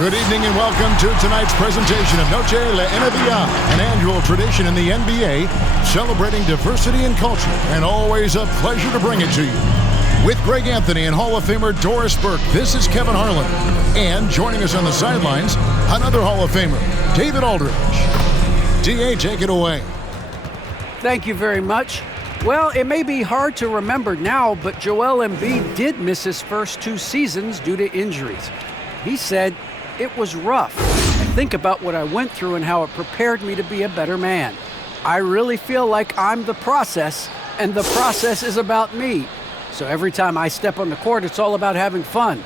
Good evening and welcome to tonight's presentation of Noche La NBA, an annual tradition in the NBA celebrating diversity and culture, and always a pleasure to bring it to you. With Greg Anthony and Hall of Famer Doris Burke, this is Kevin Harlan. And joining us on the sidelines, another Hall of Famer, David Aldridge. DA, take it away. Thank you very much. Well, it may be hard to remember now, but Joel Embiid did miss his first 2 seasons due to injuries. He said, "It was rough. I think about what I went through and how it prepared me to be a better man. I really feel like I'm the process, and the process is about me. So every time I step on the court, it's all about having fun.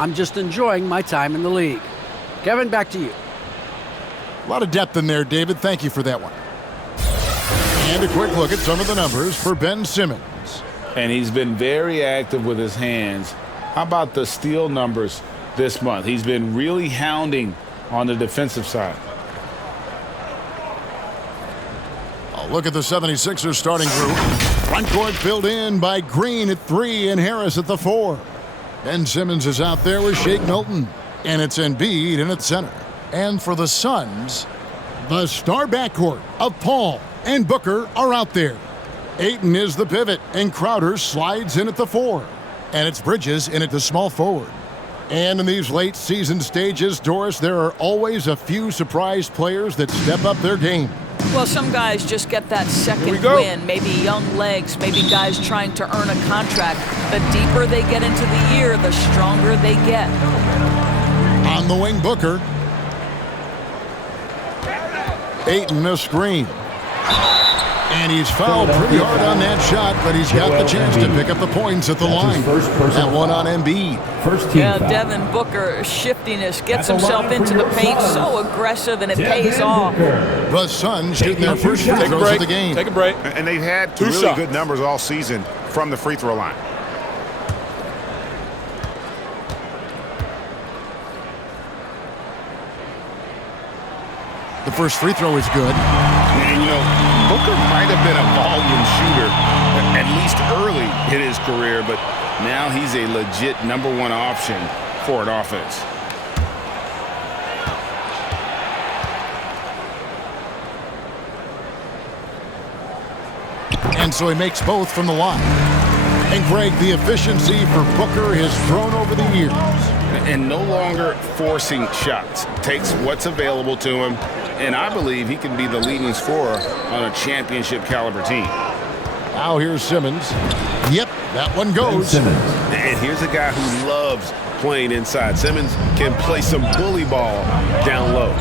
I'm just enjoying my time in the league." Kevin, back to you. A lot of depth in there, David. Thank you for that one. And a quick look at some of the numbers for Ben Simmons. And he's been very active with his hands. How about the steal numbers this month? He's been really hounding on the defensive side. A look at the 76ers starting group. Front court filled in by Green at 3 and Harris at the 4. Ben Simmons is out there with Shake Milton. And it's Embiid in at center. And for the Suns, the star backcourt of Paul and Booker are out there. Ayton is the pivot, and Crowder slides in at the 4. And it's Bridges in at the small forward. And in these late season stages, Doris, there are always a few surprise players that step up their game. Well, some guys just get that second win, maybe young legs, maybe guys trying to earn a contract. The deeper they get into the year, the stronger they get. On the wing, Booker. Ayton a screen. And he's fouled pretty hard on that shot, but he's got the chance to pick up the points at the line. That one on Embiid. Yeah, Devin Booker, shiftiness, gets himself into the paint, so aggressive, and it pays off. The Suns shooting their first free throws of the game. Take a break. And they've had really good numbers all season from the free throw line. The first free throw is good. And, you know, Booker might have been a volume shooter, at least early in his career, but now he's a legit #1 option for an offense. And so he makes both from the line. And Greg, the efficiency for Booker has grown over the years. And no longer forcing shots. Takes what's available to him. And I believe he can be the leading scorer on a championship caliber team. Now here's Simmons. Yep, that one goes. And here's a guy who loves playing inside. Simmons can play some bully ball down low.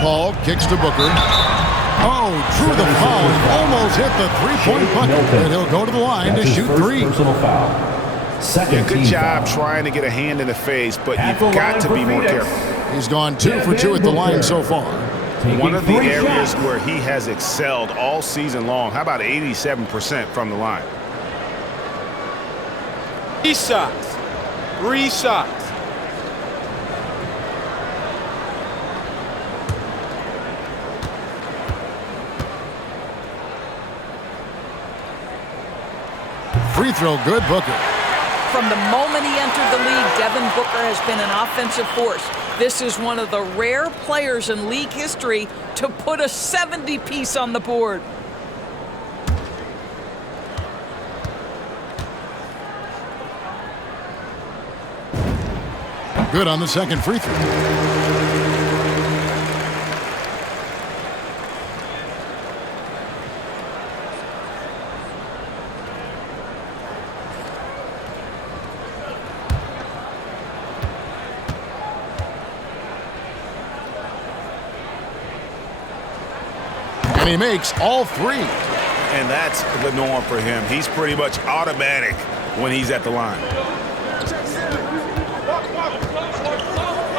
Paul kicks to Booker. Oh, drew the foul. Almost hit the three-point bucket. And he'll go to the line to shoot 3. Yeah, good job trying to get a hand in the face, but you've got to be more careful. He's gone 2 for 2 at the line so far. One of the areas where he has excelled all season long. How about 87% from the line? 3 shots. 3 shots. Free throw good, Booker. From the moment he entered the league, Devin Booker has been an offensive force. This is one of the rare players in league history to put a 70-piece on the board. Good on the second free throw. And he makes all 3. And that's the norm for him. He's pretty much automatic when he's at the line.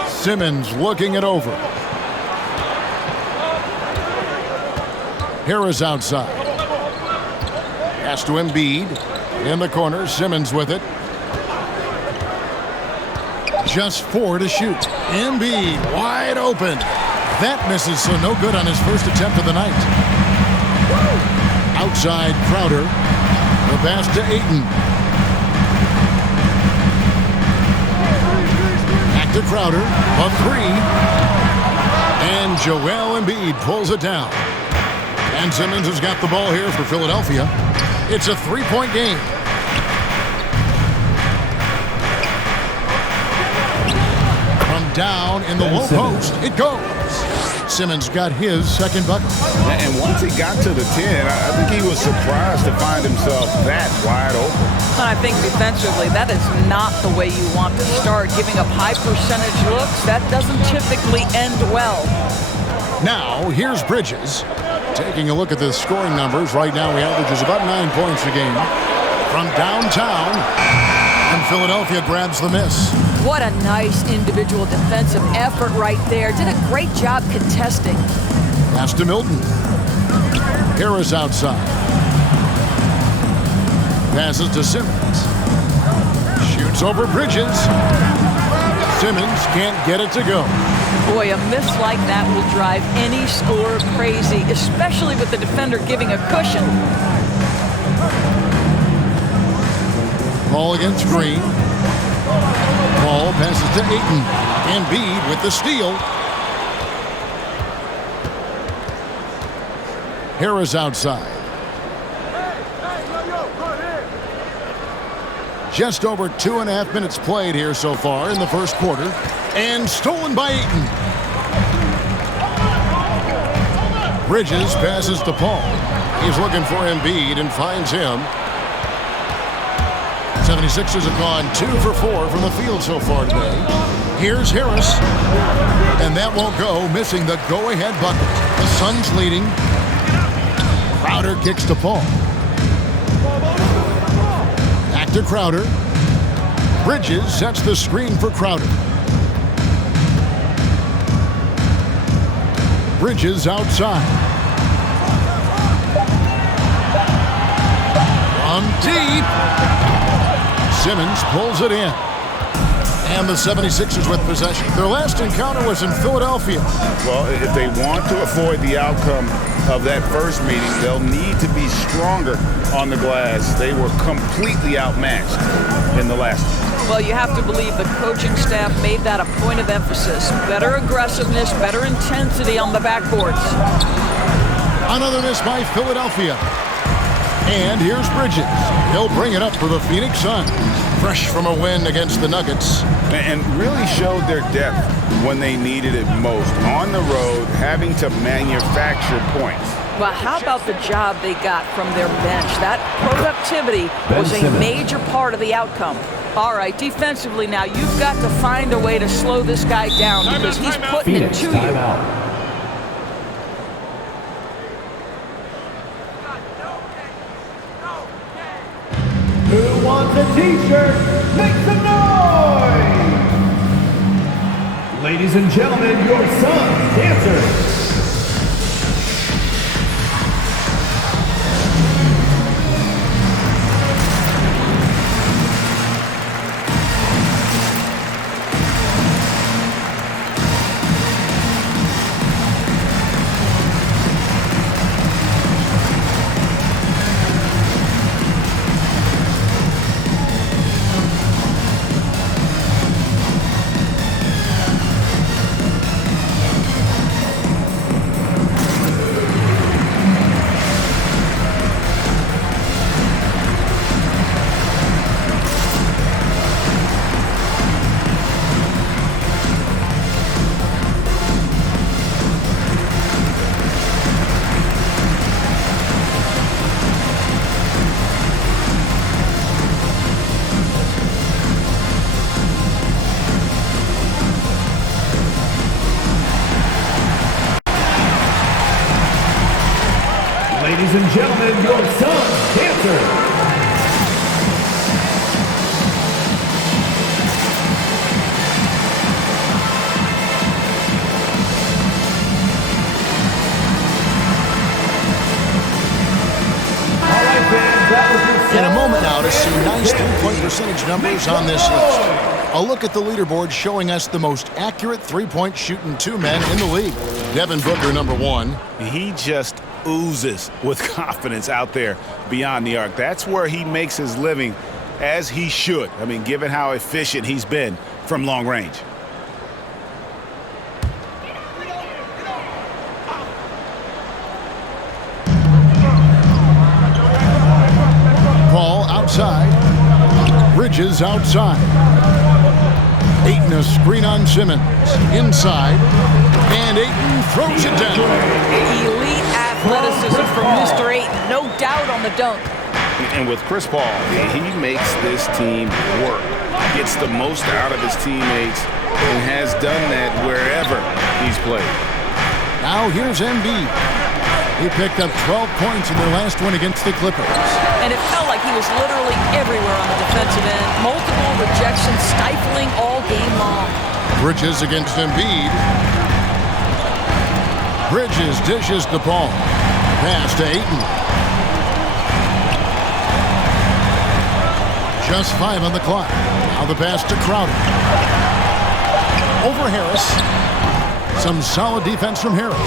Simmons looking it over. Harris outside. Pass to Embiid. In the corner, Simmons with it. Just 4 to shoot. Embiid wide open. That misses, so no good on his first attempt of the night. Outside, Crowder. The pass to Ayton. Crowder, a three. And Joel Embiid pulls it down. And Simmons has got the ball here for Philadelphia. It's a three-point game. From down in the low post, it goes. Simmons got his second bucket. And once he got to the 10, I think he was surprised to find himself that wide open. I think defensively, that is not the way you want to start. Giving up high percentage looks, that doesn't typically end well. Now, here's Bridges. Taking a look at the scoring numbers, right now he averages about 9 points a game. From downtown, and Philadelphia grabs the miss. What a nice individual defensive effort right there. Did a great job contesting. Pass to Milton. Harris outside. Passes to Simmons. Shoots over Bridges. Simmons can't get it to go. Boy, a miss like that will drive any scorer crazy, especially with the defender giving a cushion. Ball against Green. Ball passes to Ayton. Embiid with the steal. Harris outside. Just over 2.5 minutes played here so far in the first quarter. And stolen by Ayton. Bridges passes to Paul. He's looking for Embiid and finds him. 76ers have gone 2 for 4 from the field so far today. Here's Harris. And that won't go, missing the go-ahead bucket. The Suns leading. Crowder kicks to Paul. Back to Crowder. Bridges sets the screen for Crowder. Bridges outside. From deep. Simmons pulls it in. And the 76ers with possession. Their last encounter was in Philadelphia. Well, if they want to avoid the outcome of that first meeting, they'll need to be stronger on the glass. They were completely outmatched in the last one. Well, you have to believe the coaching staff made that a point of emphasis. Better aggressiveness, better intensity on the backboards. Another miss by Philadelphia. And here's Bridges. He'll bring it up for the Phoenix Suns. Fresh from a win against the Nuggets. And really showed their depth when they needed it most. On the road, having to manufacture points. Well, how about the job they got from their bench? That productivity was a major part of the outcome. All right, defensively now, you've got to find a way to slow this guy down because he's putting it to you. Who wants a t-shirt? Make some noise! Ladies and gentlemen, your Suns dancers. Ladies and gentlemen, your Suns dancers. In a moment now to see nice three-point percentage numbers on this list. A look at the leaderboard showing us the most accurate three-point shooting two men in the league. Devin Booker, number one. He just oozes with confidence out there beyond the arc. That's where he makes his living, as he should. I mean, given how efficient he's been from long range. inside. Bridges outside. Ayton a screen on Simmons. Inside. And Ayton throws it down. Elite athleticism from Mr. Ayton. No doubt on the dunk. And with Chris Paul, he makes this team work. Gets the most out of his teammates and has done that wherever he's played. Now here's Embiid. He picked up 12 points in their last one against the Clippers. And it felt like he was literally everywhere on the defensive end. Multiple rejections, stifling all game long. Bridges against Embiid. Bridges dishes the ball. Pass to Ayton. Just 5 on the clock. Now the pass to Crowder. Over Harris. Some solid defense from Harris.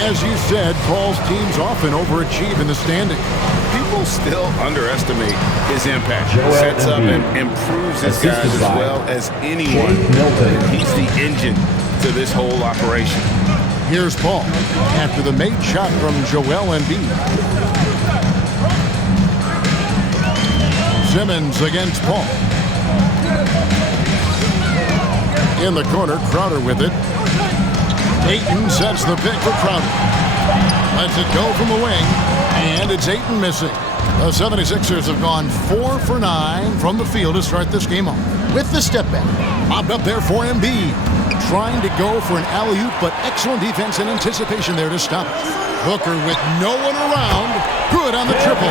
As you said, Paul's teams often overachieve in the standing. People still underestimate his impact. Sets up and improves his guys as well as anyone. He's the engine to this whole operation. Here's Paul after the made shot from Joel Embiid. Simmons against Paul. In the corner, Crowder with it. Ayton sets the pick for Crowder. Lets it go from the wing, and it's Ayton missing. The 76ers have gone 4 for 9 from the field to start this game off. With the step back, mopped up there for Embiid. Trying to go for an alley-oop, but excellent defense and anticipation there to stop it. Booker with no one around. Good on the triple.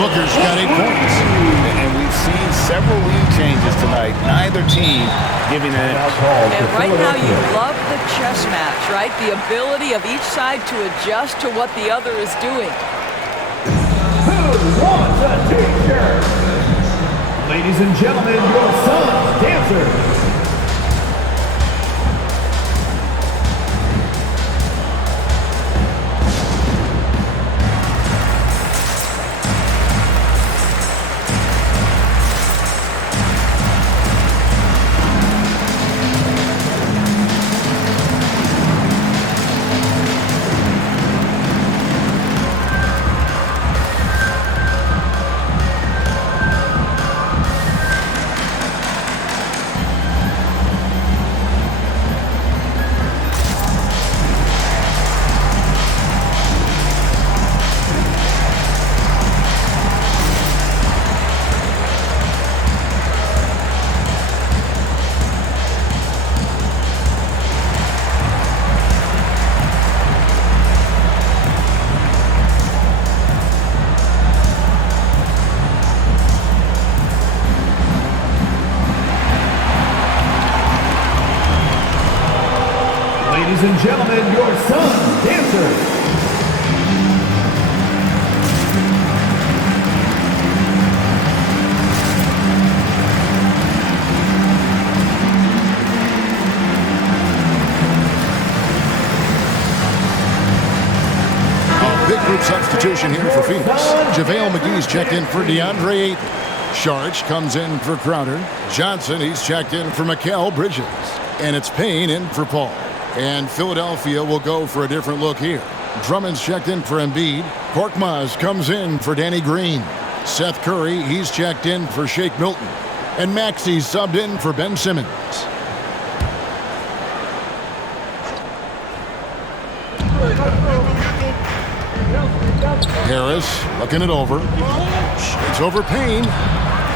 Booker's got 8 points. And we've seen several lead changes tonight. Neither team giving an inch. And right now you love the chess match, right? The ability of each side to adjust to what the other is doing. Who wants a t-shirt? Ladies and gentlemen, your son's dancers. Ladies and gentlemen, your son's dancers. Big group substitution here for Phoenix. JaVale McGee's checked in for DeAndre Ayton. Sharch comes in for Crowder. Johnson, he's checked in for Mikal Bridges. And it's Payne in for Paul. And Philadelphia will go for a different look here. Drummond's checked in for Embiid. Korkmaz comes in for Danny Green. Seth Curry, he's checked in for Shake Milton. And Maxey's subbed in for Ben Simmons. Harris looking it over. It's over Payne.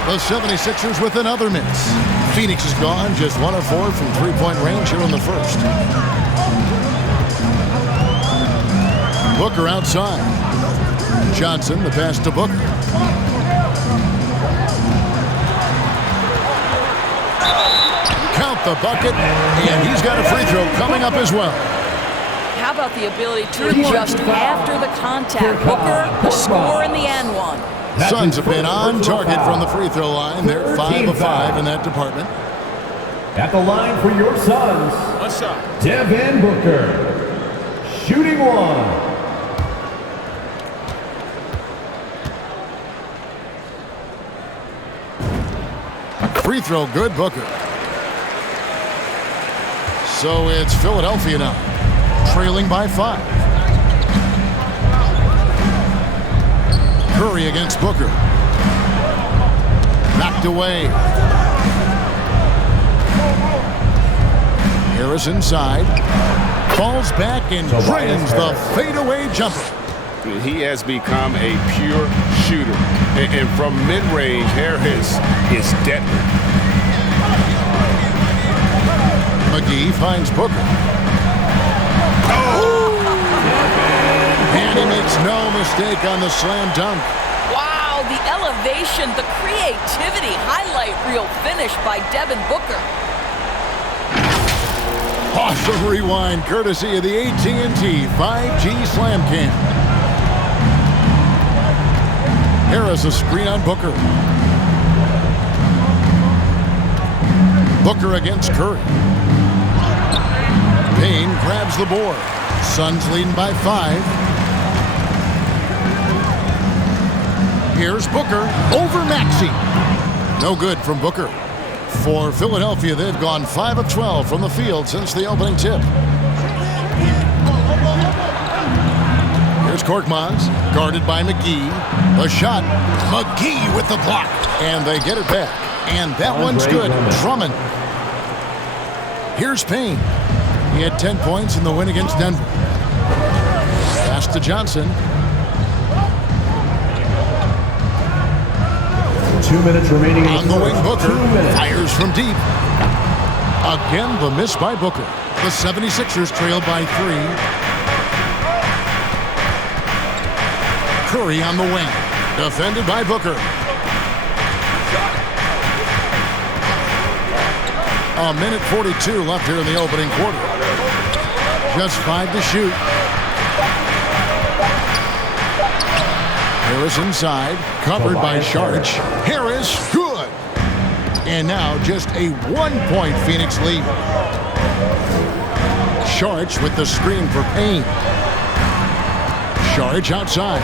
The 76ers with another miss. Phoenix is gone, just 1 of 4 from three-point range here in the first. Booker outside. Johnson, the pass to Booker. Count the bucket, and he's got a free throw coming up as well. How about the ability to adjust after the contact? Booker, the score in the and one. Suns have been on target from the free throw line. They're 5 of 5 in that department. At the line for your Suns, What's up? Devin Booker. Shooting one. Free throw good, Booker. So it's Philadelphia now, trailing by 5. Curry against Booker. knocked away. Harris inside. Falls back and drains the fadeaway jumper. He has become a pure shooter. And from mid-range, Harris is deadly. McGee finds Booker. And he makes no mistake on the slam dunk. Wow, the elevation, the creativity, highlight reel finish by Devin Booker. Awesome rewind courtesy of the AT&T 5G Slam Cam. Harris a screen on Booker. Booker against Curry. Payne grabs the board. Suns leading by 5. Here's Booker over Maxey. No good from Booker. For Philadelphia, they've gone 5 of 12 from the field since the opening tip. Here's Korkmaz, guarded by McGee. A shot. McGee with the block. And they get it back. And that one's good. Drummond. Here's Payne. He had 10 points in the win against Denver. Pass to Johnson. 2 minutes remaining. On the wing, Booker fires from deep. Again, the miss by Booker. The 76ers trail by 3. Curry on the wing. Defended by Booker. A minute 42 left here in the opening quarter. Just 5 to shoot. Harris inside, covered by Sharch. Harris, good. And now just a 1-point Phoenix lead. Sharch with the screen for Payne. Sharch outside.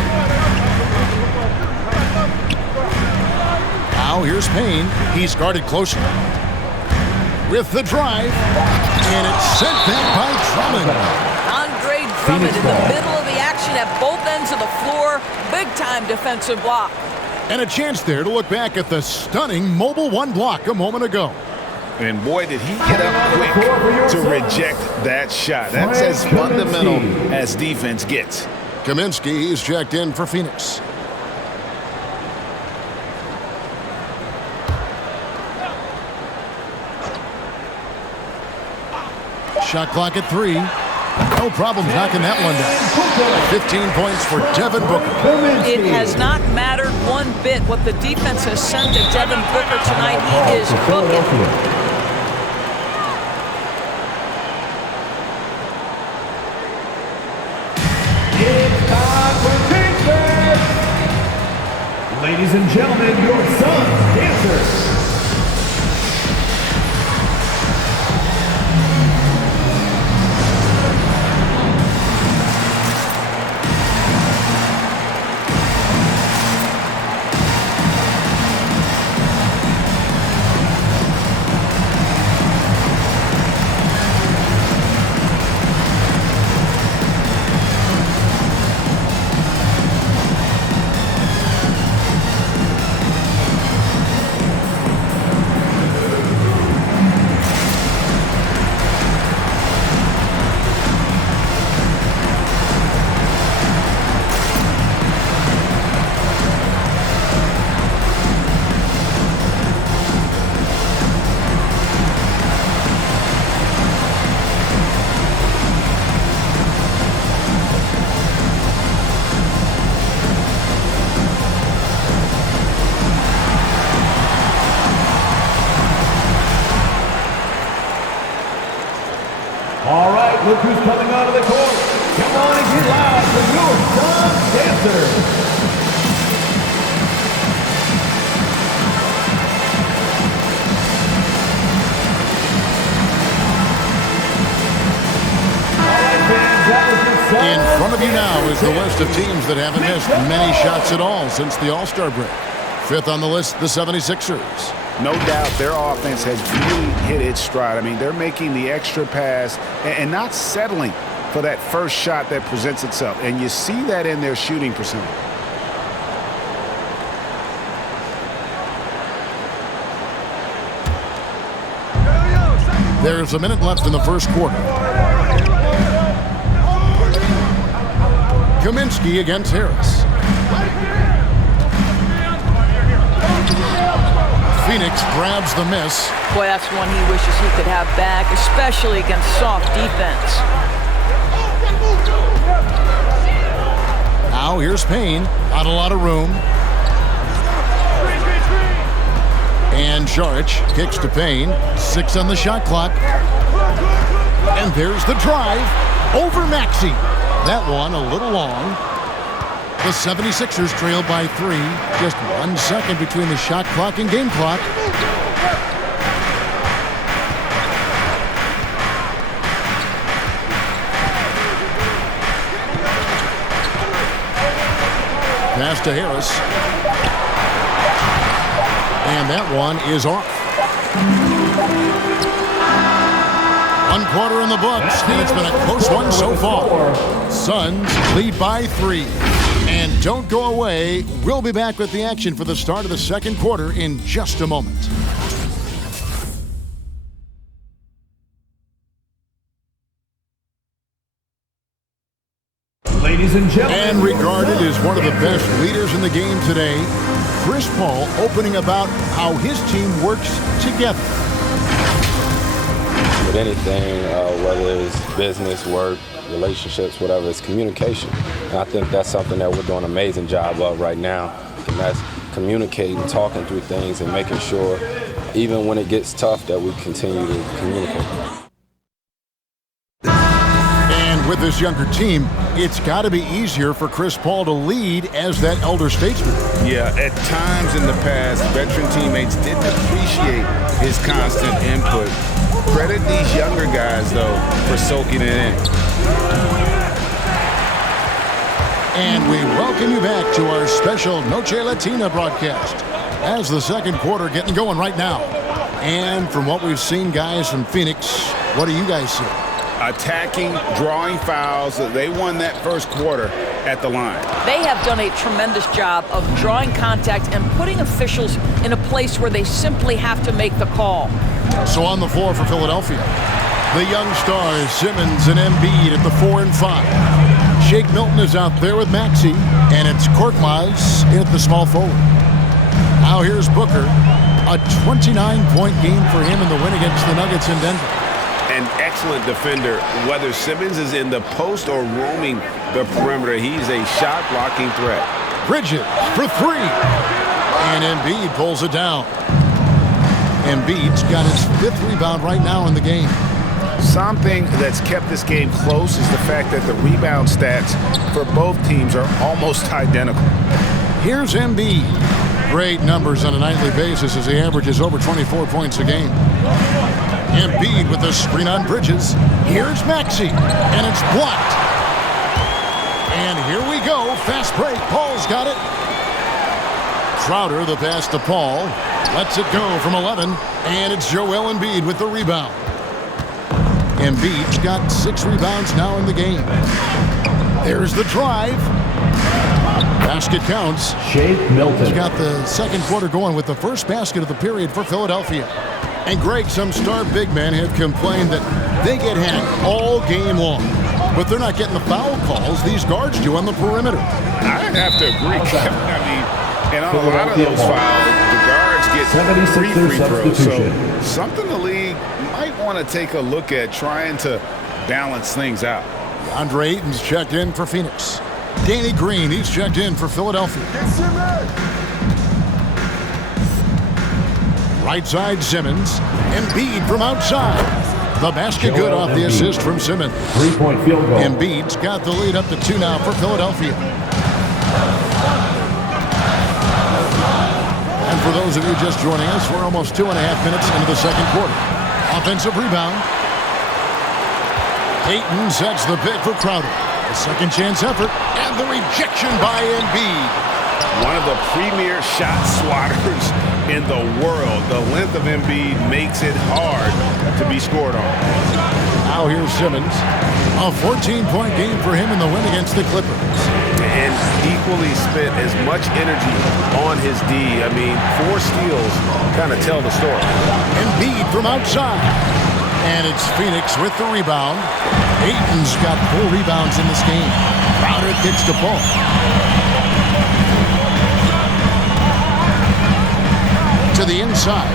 Now here's Payne. He's guarded closer. With the drive. And it's sent back by Drummond. Andre Drummond in the middle of the action at both ends of the floor. Big-time defensive block. And a chance there to look back at the stunning mobile 1 block a moment ago. And boy, did he get up quick to reject that shot. That's as fundamental as defense gets. Kaminsky is checked in for Phoenix. Shot clock at 3. No problem knocking that one down. 15 points for Devin Booker. It has not mattered one bit what the defense has sent to Devin Booker tonight. He is cooking. It's time for defense! Ladies and gentlemen, your Suns dancers. All right, look who's coming onto the court. Come on and get loud for your Suns dancers. In front of you now is the list of teams that haven't missed many shots at all since the All-Star break. 5th on the list, the 76ers. No doubt their offense has really hit its stride. I mean, they're making the extra pass and not settling for that first shot that presents itself. And you see that in their shooting percentage. There's a minute left in the first quarter. Kaminsky against Harris. Phoenix grabs the miss. Boy, that's one he wishes he could have back, especially against soft defense. Now here's Payne. Not a lot of room. And Saric kicks to Payne. 6 on the shot clock. And there's the drive over Maxey. That one a little long. The 76ers trail by 3. Just 1 second between the shot clock and game clock. Pass to Harris. And that one is off. 1 quarter in the books. It's been a close one so far. Suns lead by 3. And don't go away. We'll be back with the action for the start of the second quarter in just a moment. Ladies and gentlemen. And regarded as one of the best leaders in the game today, Chris Paul opening about how his team works together. With anything, whether it's business, work, relationships, whatever, it's communication. And I think that's something that we're doing an amazing job of right now. And that's communicating, talking through things, and making sure, even when it gets tough, that we continue to communicate. And with this younger team, it's got to be easier for Chris Paul to lead as that elder statesman. Yeah, at times in the past, veteran teammates didn't appreciate his constant input. Credit these younger guys, though, for soaking it in. And we welcome you back to our special Noche Latina broadcast as the second quarter getting going right now. And from what we've seen, guys, from Phoenix, what do you guys see? Attacking, drawing fouls. They won that first quarter at the line. They have done a tremendous job of drawing contact and putting officials in a place where they simply have to make the call. So on the floor for Philadelphia, the young stars, Simmons and Embiid at the 4 and 5. Shake Milton is out there with Maxey, and it's Korkmaz at the small forward. Now here's Booker, a 29-point game for him in the win against the Nuggets in Denver. An excellent defender, whether Simmons is in the post or roaming the perimeter. He's a shot-blocking threat. Bridges for 3. And Embiid pulls it down. Embiid's got his 5th rebound right now in the game. Something that's kept this game close is the fact that the rebound stats for both teams are almost identical. Here's Embiid. Great numbers on a nightly basis as he averages over 24 points a game. Embiid with the screen on Bridges. Here's Maxey, and it's blocked. And here we go. Fast break. Paul's got it. Crowder, the pass to Paul. Lets it go from 11, and it's Joel Embiid with the rebound. Embiid's got 6 rebounds now in the game. There's the drive. Basket counts. Shake Milton. He's got the second quarter going with the first basket of the period for Philadelphia. And Greg, some star big men have complained that they get hacked all game long. But they're not getting the foul calls these guards do on the perimeter. I have to agree, Kevin. I mean, and on a lot of those fouls, the guards get free throws. So something the league might want to take a look at trying to balance things out. Andre Ayton's checked in for Phoenix. Danny Green, he's checked in for Philadelphia. Right side, Simmons. Embiid from outside. The basket good off the assist from Simmons. 3-point field goal. Embiid's got the lead up to 2 now for Philadelphia. And for those of you just joining us, we're almost 2.5 minutes into the second quarter. Offensive rebound. Ayton sets the pick for Crowder. A second chance effort, and the rejection by Embiid. One of the premier shot swatters in the world. The length of Embiid makes it hard to be scored on. Now here's Simmons. A 14-point game for him in the win against the Clippers. And equally spent as much energy on his D. I mean, 4 steals kind of tell the story. Embiid from outside. And it's Phoenix with the rebound. Ayton's got 4 rebounds in this game. Crowder kicks to Paul. To the inside.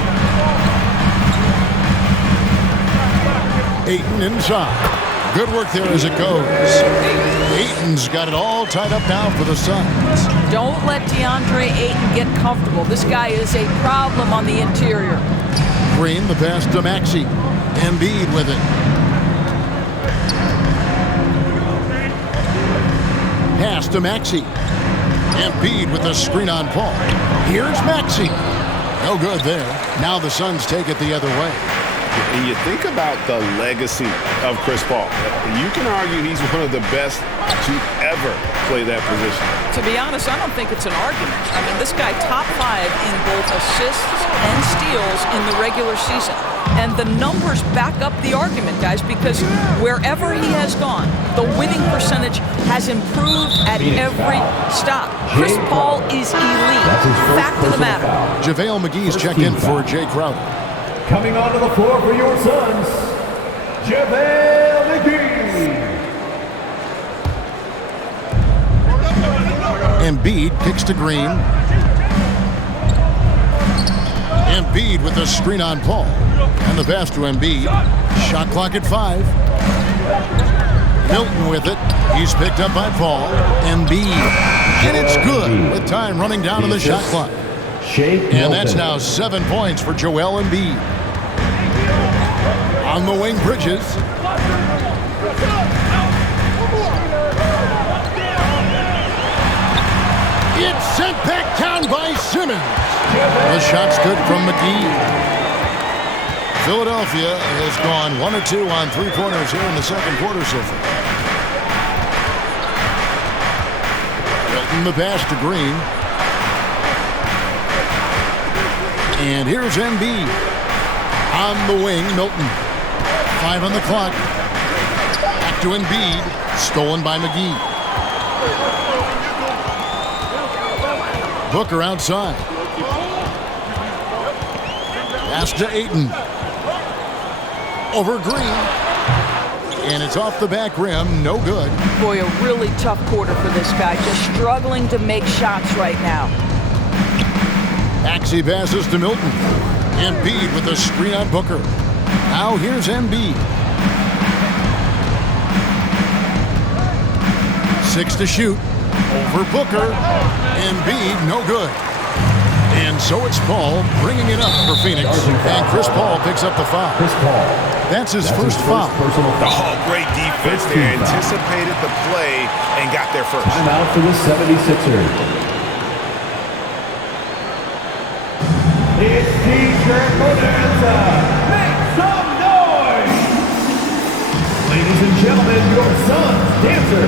Ayton inside. Good work there as it goes. Ayton's got it all tied up now for the Suns. Don't let DeAndre Ayton get comfortable. This guy is a problem on the interior. Green, the pass to Maxey. Embiid with it. Pass to Maxey. Embiid with a screen on Paul. Here's Maxey. No good there. Now the Suns take it the other way. And you think about the legacy of Chris Paul. You can argue he's one of the best to ever play that position. To be honest, I don't think it's an argument. I mean, this guy top 5 in both assists and steals in the regular season. And the numbers back up the argument, guys, because wherever he has gone, the winning percentage has improved at every stop. Chris Paul is elite. Fact of the matter. JaVale McGee's checked in for Jay Crowder. Coming onto the floor for your Suns, JaVale McGee. Embiid kicks to Green. Embiid with a screen on Paul. And the pass to Embiid. Shot clock at 5. Milton with it. He's picked up by Paul. Embiid. And it's good with time running down to the shot clock. And that's now 7 points for Joel Embiid. On the wing, Bridges. It's sent back down by Simmons. The shot's good from McGee. Philadelphia has gone 1 of 2 on 3-pointers here in the second quarter so far. Milton the pass to Green. And here's Embiid. On the wing, Milton. 5 on the clock. Back to Embiid. Stolen by McGee. Booker outside. Pass to Ayton. Over Green. And it's off the back rim. No good. Boy, a really tough quarter for this guy. Just struggling to make shots right now. Maxey passes to Milton. Embiid with a screen on Booker. Now here's Embiid. 6 to shoot. Over Booker. Embiid, no good. And so it's Paul bringing it up for Phoenix. And Chris Paul picks up the foul. That's his first foul. Oh, great defense there. Anticipated the play and got there first. Time out for the 76ers. It's Dirk Nowitzki. Make some noise! Ladies and gentlemen, your Suns dancer.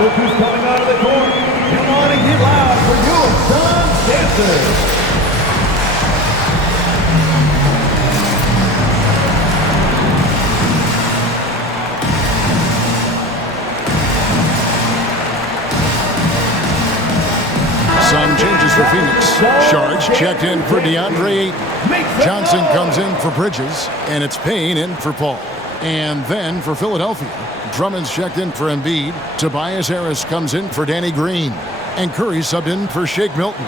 Look who's coming out of the court. Come on and get loud for your Suns dancers. Some changes for Phoenix. Sharge checked in for DeAndre Ayton. Johnson comes in for Bridges, and it's Payne in for Paul. And then for Philadelphia, Drummond's checked in for Embiid. Tobias Harris comes in for Danny Green. And Curry subbed in for Shake Milton.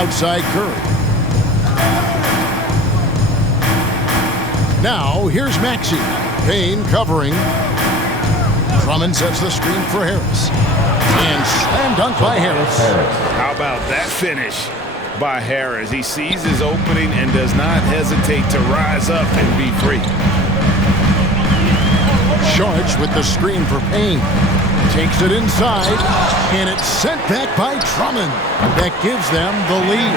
outside Curry. Now, here's Maxey. Payne covering. Drummond sets the screen for Harris. And slam dunk by Harris. How about that finish by Harris? He sees his opening and does not hesitate to rise up and be free. Sharge with the screen for Payne. Takes it inside, and it's sent back by Drummond. That gives them the lead.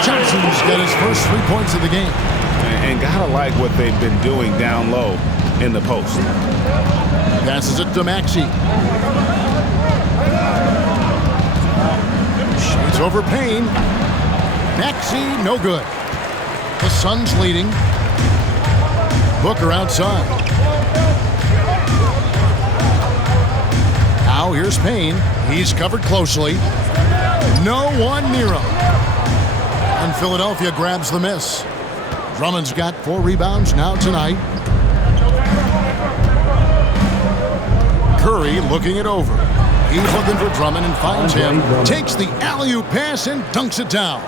Johnson's got his first 3 points of the game. And gotta like what they've been doing down low in the post. Passes it to Maxey. Shoots over Payne. Maxey, no good. The Suns leading. Booker outside. Now here's Payne. He's covered closely. No one near him. And Philadelphia grabs the miss. Drummond's got 4 rebounds now tonight. Curry looking it over. He's looking for Drummond and finds him. Takes the alley-oop pass and dunks it down.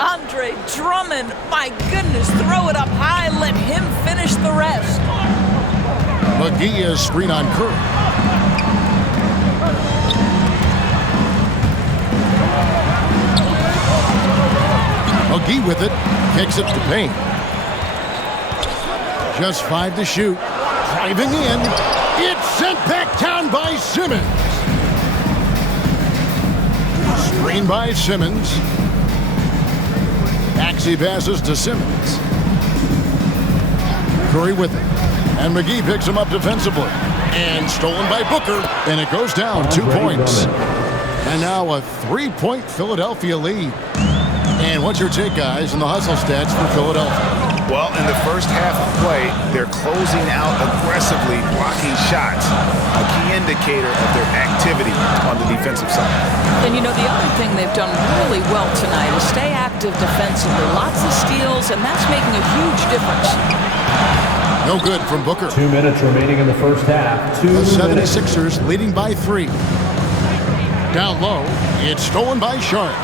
Andre Drummond, my goodness, throw it up high, let him finish the rest. McGee is screen on Curry. McGee with it, kicks it to Payne. Just 5 to shoot. Driving in. It's sent back down by Simmons. Screen by Simmons. Maxey passes to Simmons. Curry with it. And McGee picks him up defensively. And stolen by Booker. And it goes down 2 points. And now a 3-point Philadelphia lead. And what's your take, guys, in the hustle stats for Philadelphia? Well, in the first half of play, they're closing out aggressively, blocking shots, a key indicator of their activity on the defensive side. And you know, the other thing they've done really well tonight is stay active defensively. Lots of steals, and that's making a huge difference. No good from Booker. 2 minutes remaining in the first half. The 76ers leading by 3. Down low, it's stolen by Sharge.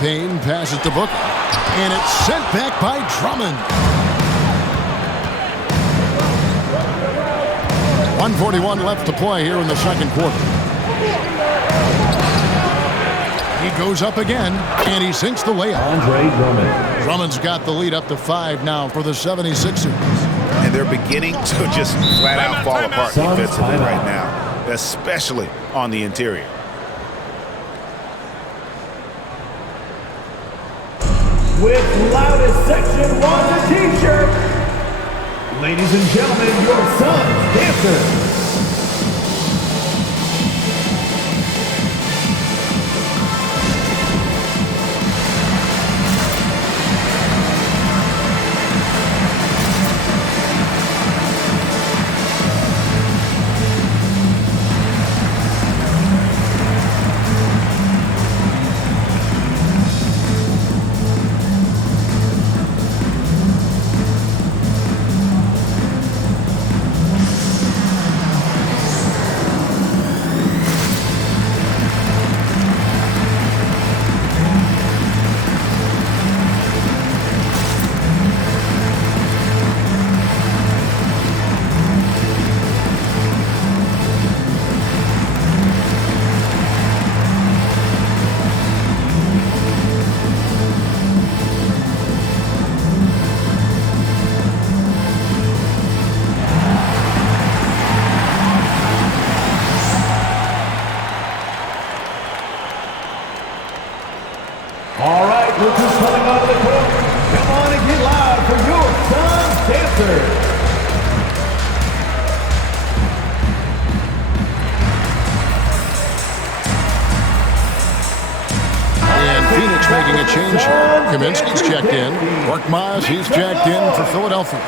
Payne passes to Booker, and it's sent back by Drummond. 1:41 left to play here in the second quarter. He goes up again, and he sinks the layup. Andre Drummond. Drummond's got the lead up to 5 now for the 76ers. And they're beginning to just flat out fall apart defensively right now, especially on the interior. With loudest section 1 t-shirt. Ladies and gentlemen, your Suns dancers. All right, look who's coming onto the court. Come on and get loud for your Suns dancers. And Phoenix making a change here. Kaminsky's checked in. Korkmaz, he's checked in for Philadelphia.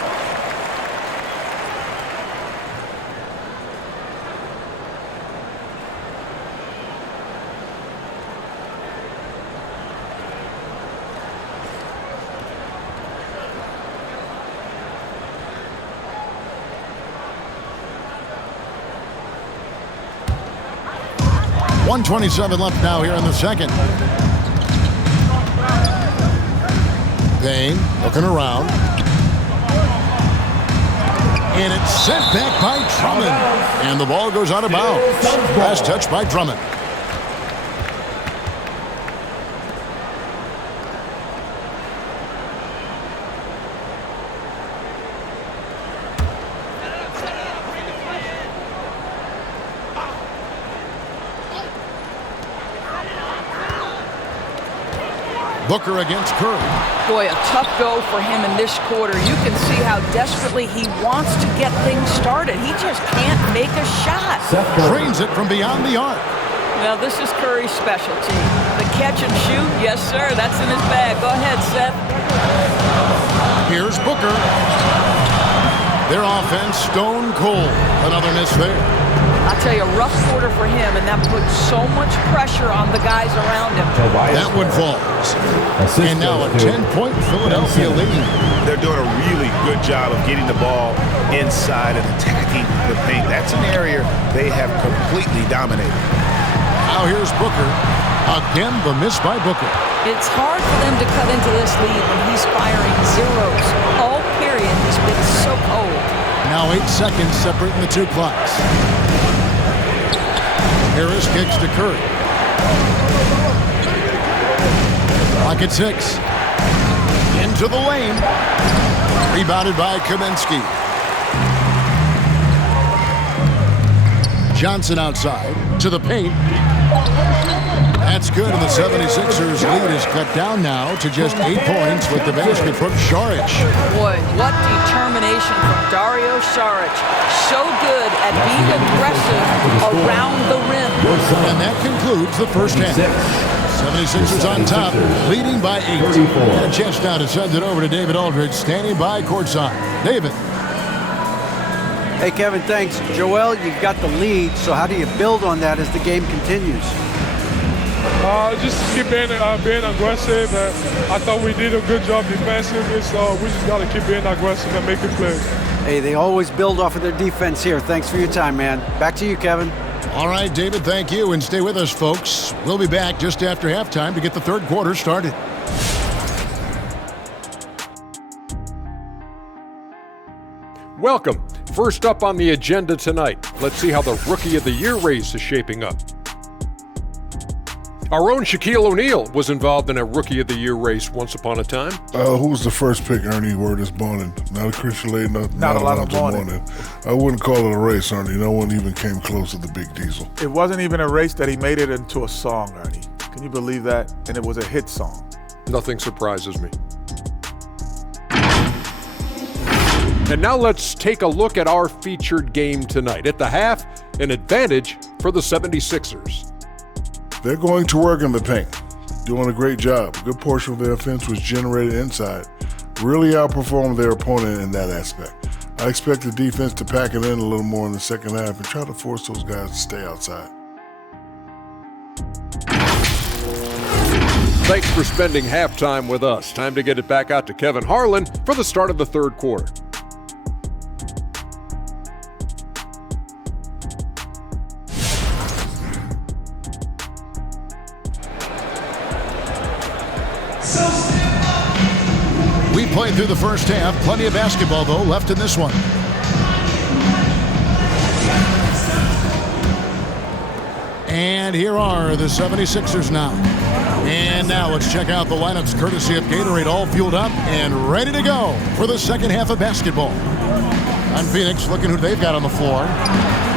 1:27 left now here in the second. Payne looking around. And it's sent back by Drummond. And the ball goes out of bounds. Last touch by Drummond. Booker against Curry. Boy, a tough go for him in this quarter. You can see how desperately he wants to get things started. He just can't make a shot. Drains it from beyond the arc. Well, this is Curry's specialty. The catch and shoot, yes, sir. That's in his bag. Go ahead, Seth. Here's Booker. Their offense stone cold. Another miss there. I'll tell you, a rough quarter for him, and that puts so much pressure on the guys around him. That one falls. And now a 10-point Philadelphia lead. They're doing a really good job of getting the ball inside and attacking the paint. That's an area they have completely dominated. Now here's Booker. Again, the miss by Booker. It's hard for them to cut into this lead when he's firing zeros. All period, he's been so cold. Now 8 seconds separating the two clocks. Harris kicks to Curry. Clock at 6. Into the lane. Rebounded by Kaminsky. Johnson outside to the paint. That's good, and the 76ers lead is cut down now to just 8 points with the basket from Saric. Boy, what determination from Dario Saric. So good at being aggressive around the rim. And that concludes the first half. 76ers on top, leading by 8. And a chance now to send it over to David Aldridge, standing by courtside. David. Hey, Kevin, thanks. Joel, you've got the lead, so how do you build on that as the game continues? Just keep being aggressive. I thought we did a good job defensively, so we just got to keep being aggressive and making plays. Hey, they always build off of their defense here. Thanks for your time, man. Back to you, Kevin. All right, David, thank you, and stay with us, folks. We'll be back just after halftime to get the third quarter started. Welcome. First up on the agenda tonight, let's see how the Rookie of the Year race is shaping up. Our own Shaquille O'Neal was involved in a Rookie of the Year race once upon a time. Who was the first pick, Ernie? Word is morning. Not a Christian lady, not Alonzo morning. I wouldn't call it a race, Ernie. No one even came close to the Big Diesel. It wasn't even a race that he made it into a song, Ernie. Can you believe that? And it was a hit song. Nothing surprises me. And now let's take a look at our featured game tonight. At the half, an advantage for the 76ers. They're going to work in the paint, doing a great job. A good portion of their offense was generated inside. Really outperformed their opponent in that aspect. I expect the defense to pack it in a little more in the second half and try to force those guys to stay outside. Thanks for spending halftime with us. Time to get it back out to Kevin Harlan for the start of the third quarter. We played through the first half. Plenty of basketball, though, left in this one. And here are the 76ers now. And now let's check out the lineups courtesy of Gatorade, all fueled up and ready to go for the second half of basketball. On Phoenix, looking who they've got on the floor.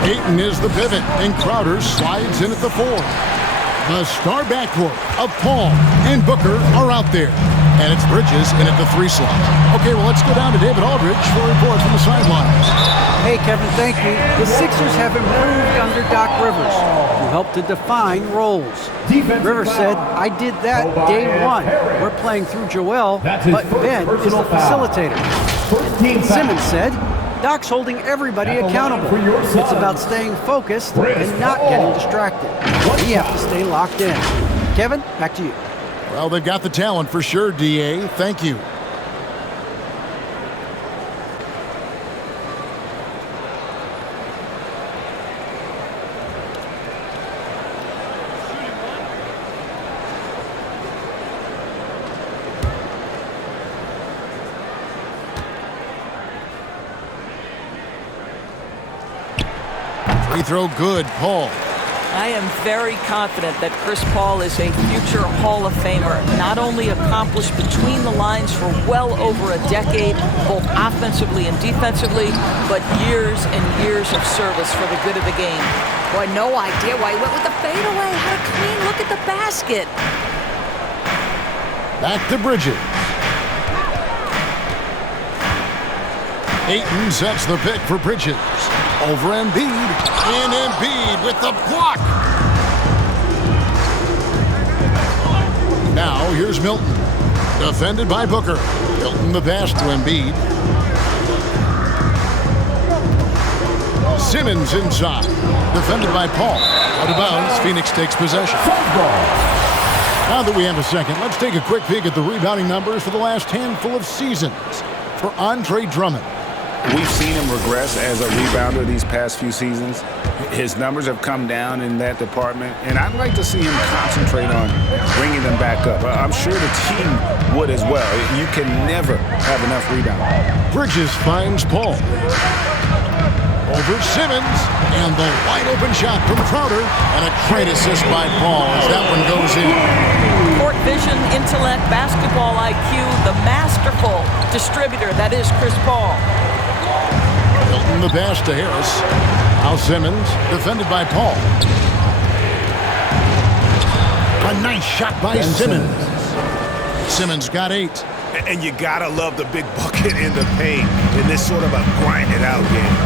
Ayton is the pivot, and Crowder slides in at the 4. The star backcourt of Paul and Booker are out there. And it's Bridges in at the 3 slot. Okay, well, let's go down to David Aldridge for a report from the sidelines. Hey, Kevin, thank you. The Sixers have improved under Doc Rivers, who helped to define roles. Rivers said, I did that day one. We're playing through Joel, but Ben is the facilitator. Simmons said, Doc's holding everybody accountable. It's about staying focused and not getting distracted. We have to stay locked in. Kevin, back to you. Well, they've got the talent for sure, D.A. Thank you. Free throw good, Paul. I am very confident that Chris Paul is a future Hall of Famer, not only accomplished between the lines for well over a decade, both offensively and defensively, but years and years of service for the good of the game. Boy, no idea why he went with the fadeaway. Had a clean look at the basket. Back to Bridges. Ayton sets the pick for Bridges. Over Embiid. And Embiid with the block. Now here's Milton. Defended by Booker. Milton the pass to Embiid. Simmons inside. Defended by Paul. Out of bounds. Phoenix takes possession. Now that we have a second, let's take a quick peek at the rebounding numbers for the last handful of seasons for Andre Drummond. We've seen him regress as a rebounder these past few seasons. His numbers have come down in that department, and I'd like to see him concentrate on bringing them back up. I'm sure the team would as well. You can never have enough rebounding. Bridges finds Paul. Over Simmons, and the wide-open shot from Crowder, and a great assist by Paul as that one goes in. Court vision, intellect, basketball IQ, the masterful distributor that is Chris Paul. Milton the pass to Harris. Now Simmons, defended by Paul. A nice shot by Simmons. Simmons got 8. And you gotta love the big bucket in the paint in this sort of a grind-it-out game.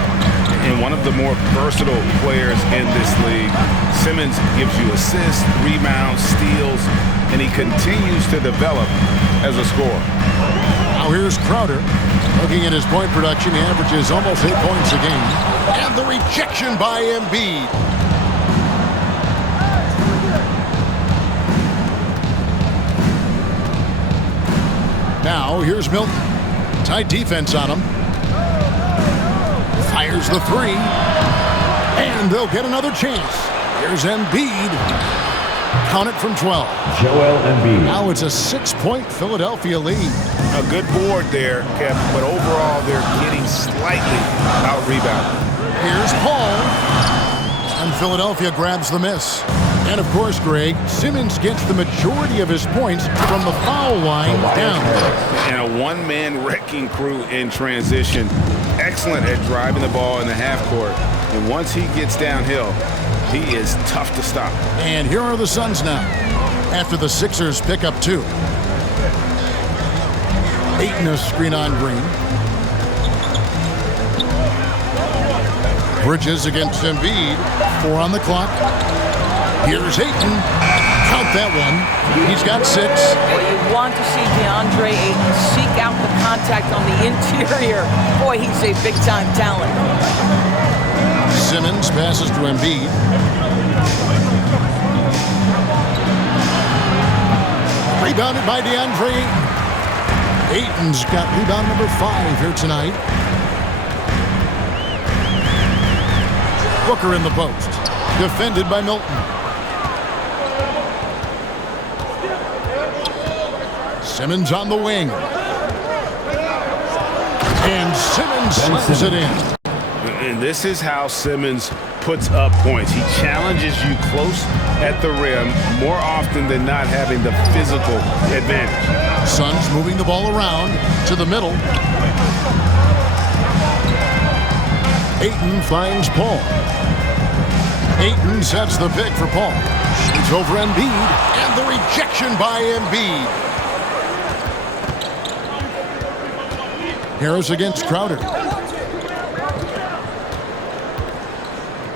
And one of the more versatile players in this league. Simmons gives you assists, rebounds, steals, and he continues to develop as a scorer. Now here's Crowder. Looking at his point production, he averages almost 8 points a game. And the rejection by Embiid. Now here's Milton. Tight defense on him. Fires the 3. And they'll get another chance. Here's Embiid. Count it from 12. Joel Embiid. Now it's a 6-point Philadelphia lead. A good board there, Kevin, but overall they're getting slightly out-rebounded. Here's Paul. And Philadelphia grabs the miss. And of course, Greg, Simmons gets the majority of his points from the foul line down. And a one-man wrecking crew in transition. Excellent at driving the ball in the half court. And once he gets downhill, he is tough to stop. And here are the Suns now, after the Sixers pick up 2. Ayton a screen on Green. Bridges against Embiid. 4 on the clock. Here's Ayton. Count that one. He's got 6. Well, you want to see DeAndre Ayton seek out the contact on the interior. Boy, he's a big-time talent. Simmons passes to Embiid. Rebounded by DeAndre Ayton. Ayton's got rebound number 5 here tonight. Booker in the post. Defended by Milton. Simmons on the wing. And Simmons slams it in. And this is how Simmons puts up points. He challenges you close at the rim more often than not, having the physical advantage. Suns moving the ball around to the middle. Ayton finds Paul. Ayton sets the pick for Paul. Shoots over Embiid, and the rejection by Embiid. Harris against Crowder.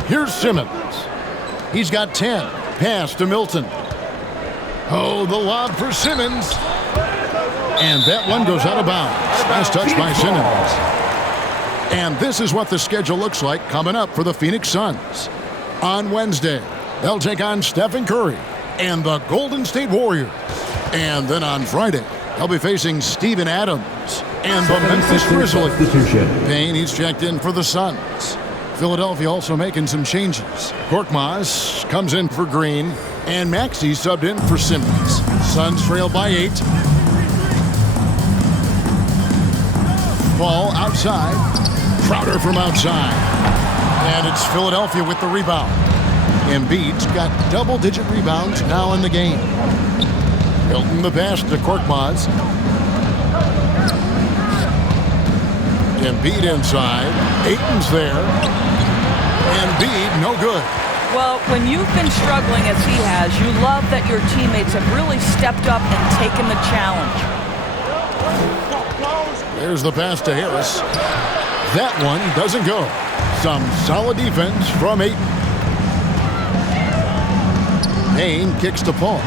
Here's Simmons. He's got 10. Pass to Milton. Oh, the lob for Simmons. And that one goes out of bounds. Nice touch by Simmons. And this is what the schedule looks like coming up for the Phoenix Suns. On Wednesday, they'll take on Stephen Curry and the Golden State Warriors. And then on Friday, they'll be facing Steven Adams and the Memphis Grizzlies. Payne, he's checked in for the Suns. Philadelphia also making some changes. Korkmaz comes in for Green, and Maxey subbed in for Simmons. Suns trail by 8. Ball outside. Crowder from outside. And it's Philadelphia with the rebound. Embiid's got double-digit rebounds now in the game. Hilton the pass to Korkmaz. Embiid inside. Ayton's there. Embiid, no good. Well, when you've been struggling as he has, you love that your teammates have really stepped up and taken the challenge. There's the pass to Harris. That one doesn't go. Some solid defense from Ayton. Payne kicks to Paul.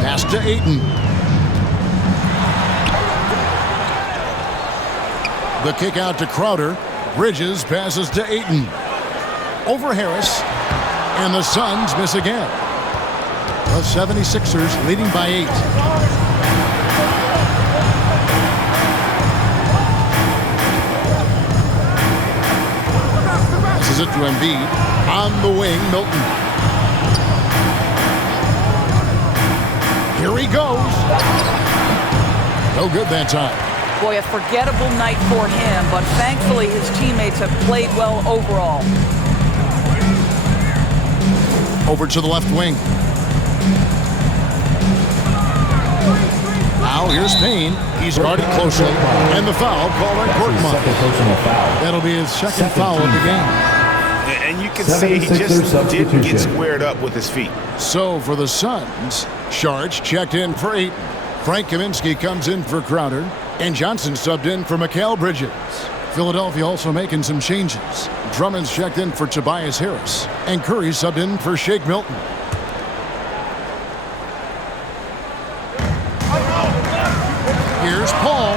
Pass to Ayton. The kick out to Crowder. Bridges passes to Ayton. Over Harris. And the Suns miss again. The 76ers leading by 8. Passes it to Embiid. On the wing, Milton. Here he goes. No good that time. Boy, a forgettable night for him, but thankfully his teammates have played well overall. Over to the left wing. Now here's Payne. He's guarded closely. And the foul called on Korkmaz. That'll be his second foul of the game. And you can see he just didn't get squared up with his feet. So for the Suns, Sharch checked in for Ayton. Frank Kaminsky comes in for Crowder. And Johnson subbed in for Mikal Bridges. Philadelphia also making some changes. Drummond's checked in for Tobias Harris. And Curry subbed in for Shake Milton. Here's Paul.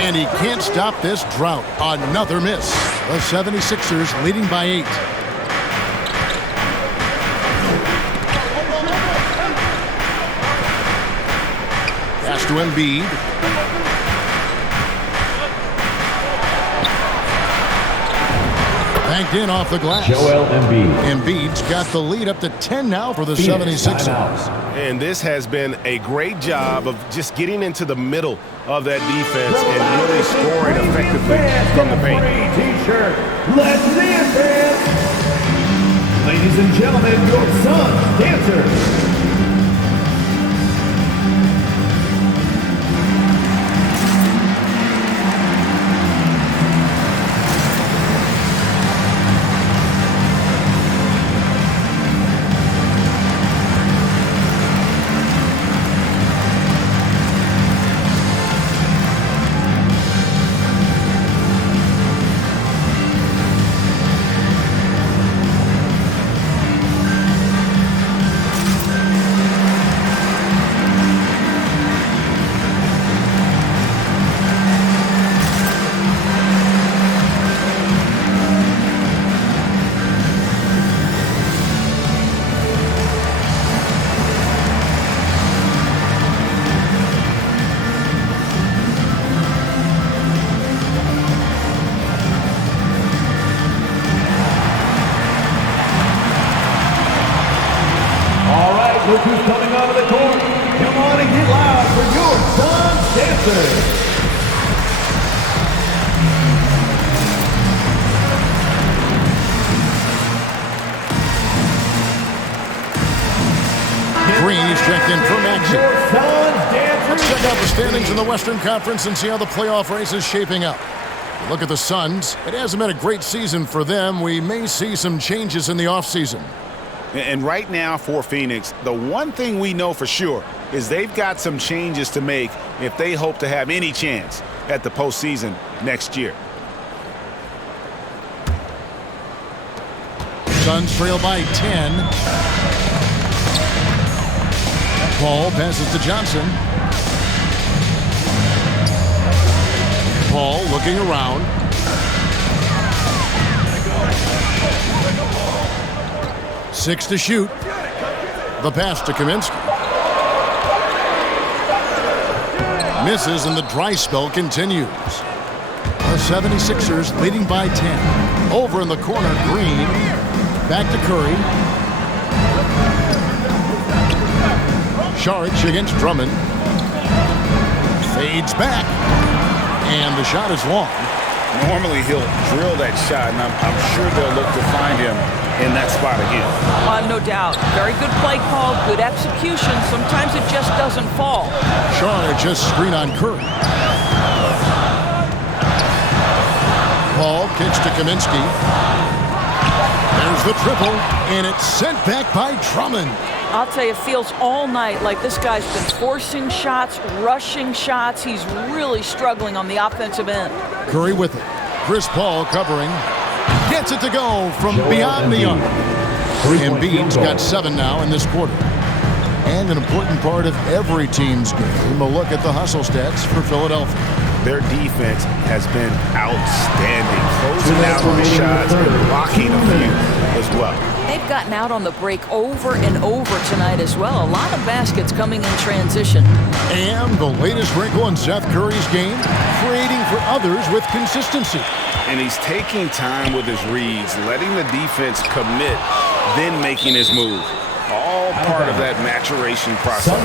And he can't stop this drought. Another miss. The 76ers leading by 8. Pass to Embiid. Banked in off the glass. Joel Embiid. Embiid's got the lead up to 10 now for the 76ers. And this has been a great job of just getting into the middle of that defense and really scoring effectively from the paint. T-shirt. Let's dance, fans. Ladies and gentlemen, your Suns dancers. Look who's coming onto the court. Come on and get loud for your Suns dancers. Green is checked in for Maxey. Let's check out the standings in the Western Conference and see how the playoff race is shaping up. Look at the Suns. It hasn't been a great season for them. We may see some changes in the offseason. And right now for Phoenix, the one thing we know for sure is they've got some changes to make if they hope to have any chance at the postseason next year. Suns trail by 10. Paul passes to Johnson. Paul looking around. Six to shoot. The pass to Kaminsky. Misses and the dry spell continues. The 76ers leading by 10. Over in the corner, Green. Back to Curry. Saric against Drummond. Fades back. And the shot is long. Normally he'll drill that shot, and I'm sure they'll look to find him in that spot again. No doubt. Very good play call, good execution. Sometimes it just doesn't fall. Charge just screen on Curry. Paul kicks to Kaminsky. There's the triple, and it's sent back by Drummond. I'll tell you, it feels all night like this guy's been forcing shots, rushing shots. He's really struggling on the offensive end. Curry with it. Chris Paul covering. Gets it to go from beyond the arc. Embiid's got 7 now in this quarter. And an important part of every team's game, a look at the hustle stats for Philadelphia. Their defense has been outstanding, closing out on shots and blocking a few as well. They've gotten out on the break over and over tonight as well. A lot of baskets coming in transition. And the latest wrinkle in Seth Curry's game, creating for others with consistency. And he's taking time with his reads, letting the defense commit, then making his move. All part of that maturation process.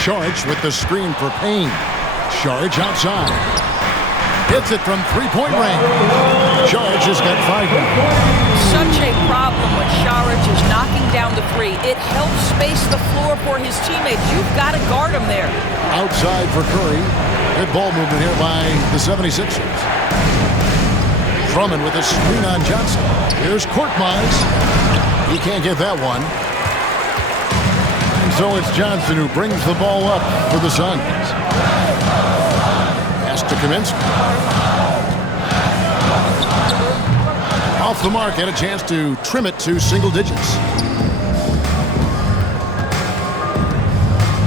Sharge with the screen for Payne. Sharge outside. Hits it from three-point range. Sharge has got 5 now. Such a problem when Sharge is knocking down the three. It helps space the floor for his teammates. You've got to guard him there. Outside for Curry. Good ball movement here by the 76ers. Drummond with a screen on Johnson. Here's Korkmaz. He can't get that one. So it's Johnson who brings the ball up for the Suns. Pass to Kaminsky. Off the mark, had a chance to trim it to single digits.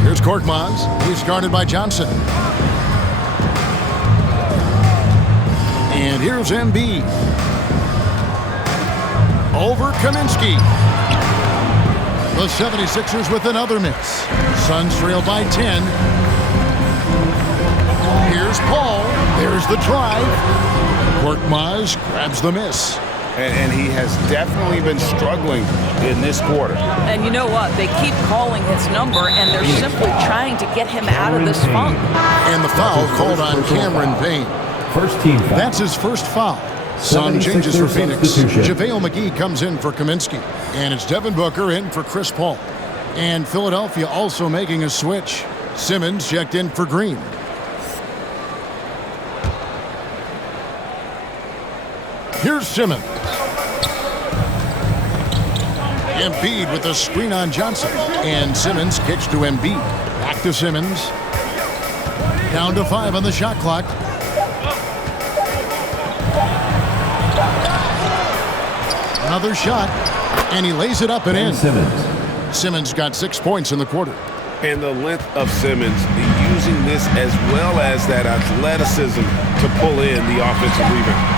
Here's Korkmaz. He's guarded by Johnson. And here's Embiid. Over Kaminsky. The 76ers with another miss. Suns trail by 10. Here's Paul. There's the drive. Korkmaz grabs the miss. And he has definitely been struggling in this quarter. And you know what? They keep calling his number, and they're simply trying to get him out of this funk. And the foul called on Cameron Payne. First team foul. That's his first foul. Sun changes for Phoenix. JaVale McGee comes in for Kaminsky. And it's Devin Booker in for Chris Paul. And Philadelphia also making a switch. Simmons checked in for Green. Here's Simmons. Embiid with a screen on Johnson. And Simmons kicks to Embiid. Back to Simmons. Down to 5 on the shot clock. Another shot, and he lays it up and in. Simmons got 6 points in the quarter. And the length of Simmons, using this as well as that athleticism to pull in the offensive rebound.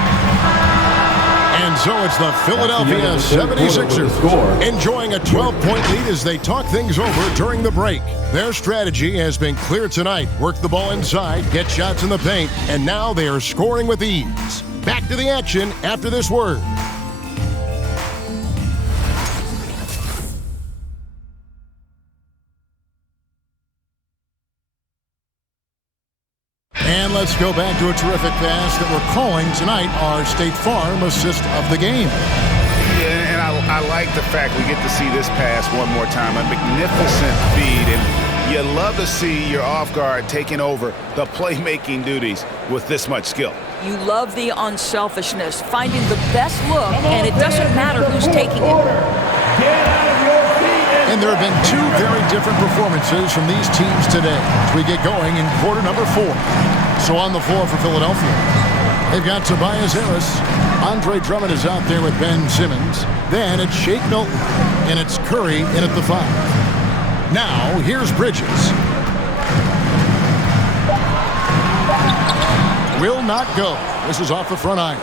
And so it's the Philadelphia 76ers enjoying a 12-point lead as they talk things over during the break. Their strategy has been clear tonight. Work the ball inside, get shots in the paint, and now they are scoring with ease. Back to the action after this word. And let's go back to a terrific pass that we're calling tonight our State Farm assist of the game. Yeah, and I like the fact we get to see this pass one more time. A magnificent feed, and you love to see your off guard taking over the playmaking duties with this much skill. You love the unselfishness, finding the best look, and it doesn't matter who's taking it. And there have been 2 very different performances from these teams today as we get going in quarter number 4. So on the floor for Philadelphia, they've got Tobias Harris. Andre Drummond is out there with Ben Simmons. Then it's Shake Milton, and it's Curry in at the 5. Now, here's Bridges. Will not go. This is off the front iron.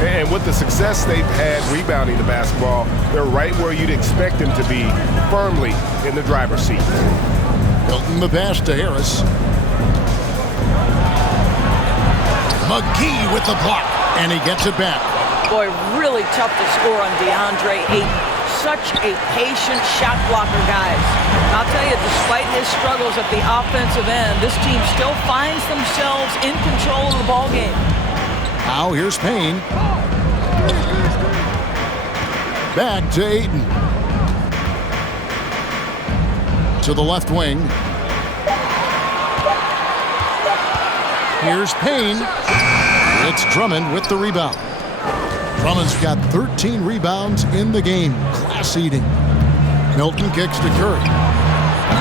And with the success they've had rebounding the basketball, they're right where you'd expect them to be, firmly in the driver's seat. Milton the pass to Harris. McGee with the block. And he gets it back. Boy, really tough to score on DeAndre Ayton. Such a patient shot blocker, guys. I'll tell you, despite his struggles at the offensive end, this team still finds themselves in control of the ball game. Now here's Payne. Back to Ayton. To the left wing. Here's Payne. It's Drummond with the rebound. Drummond's got 13 rebounds in the game. Class eating. Milton kicks to Curry.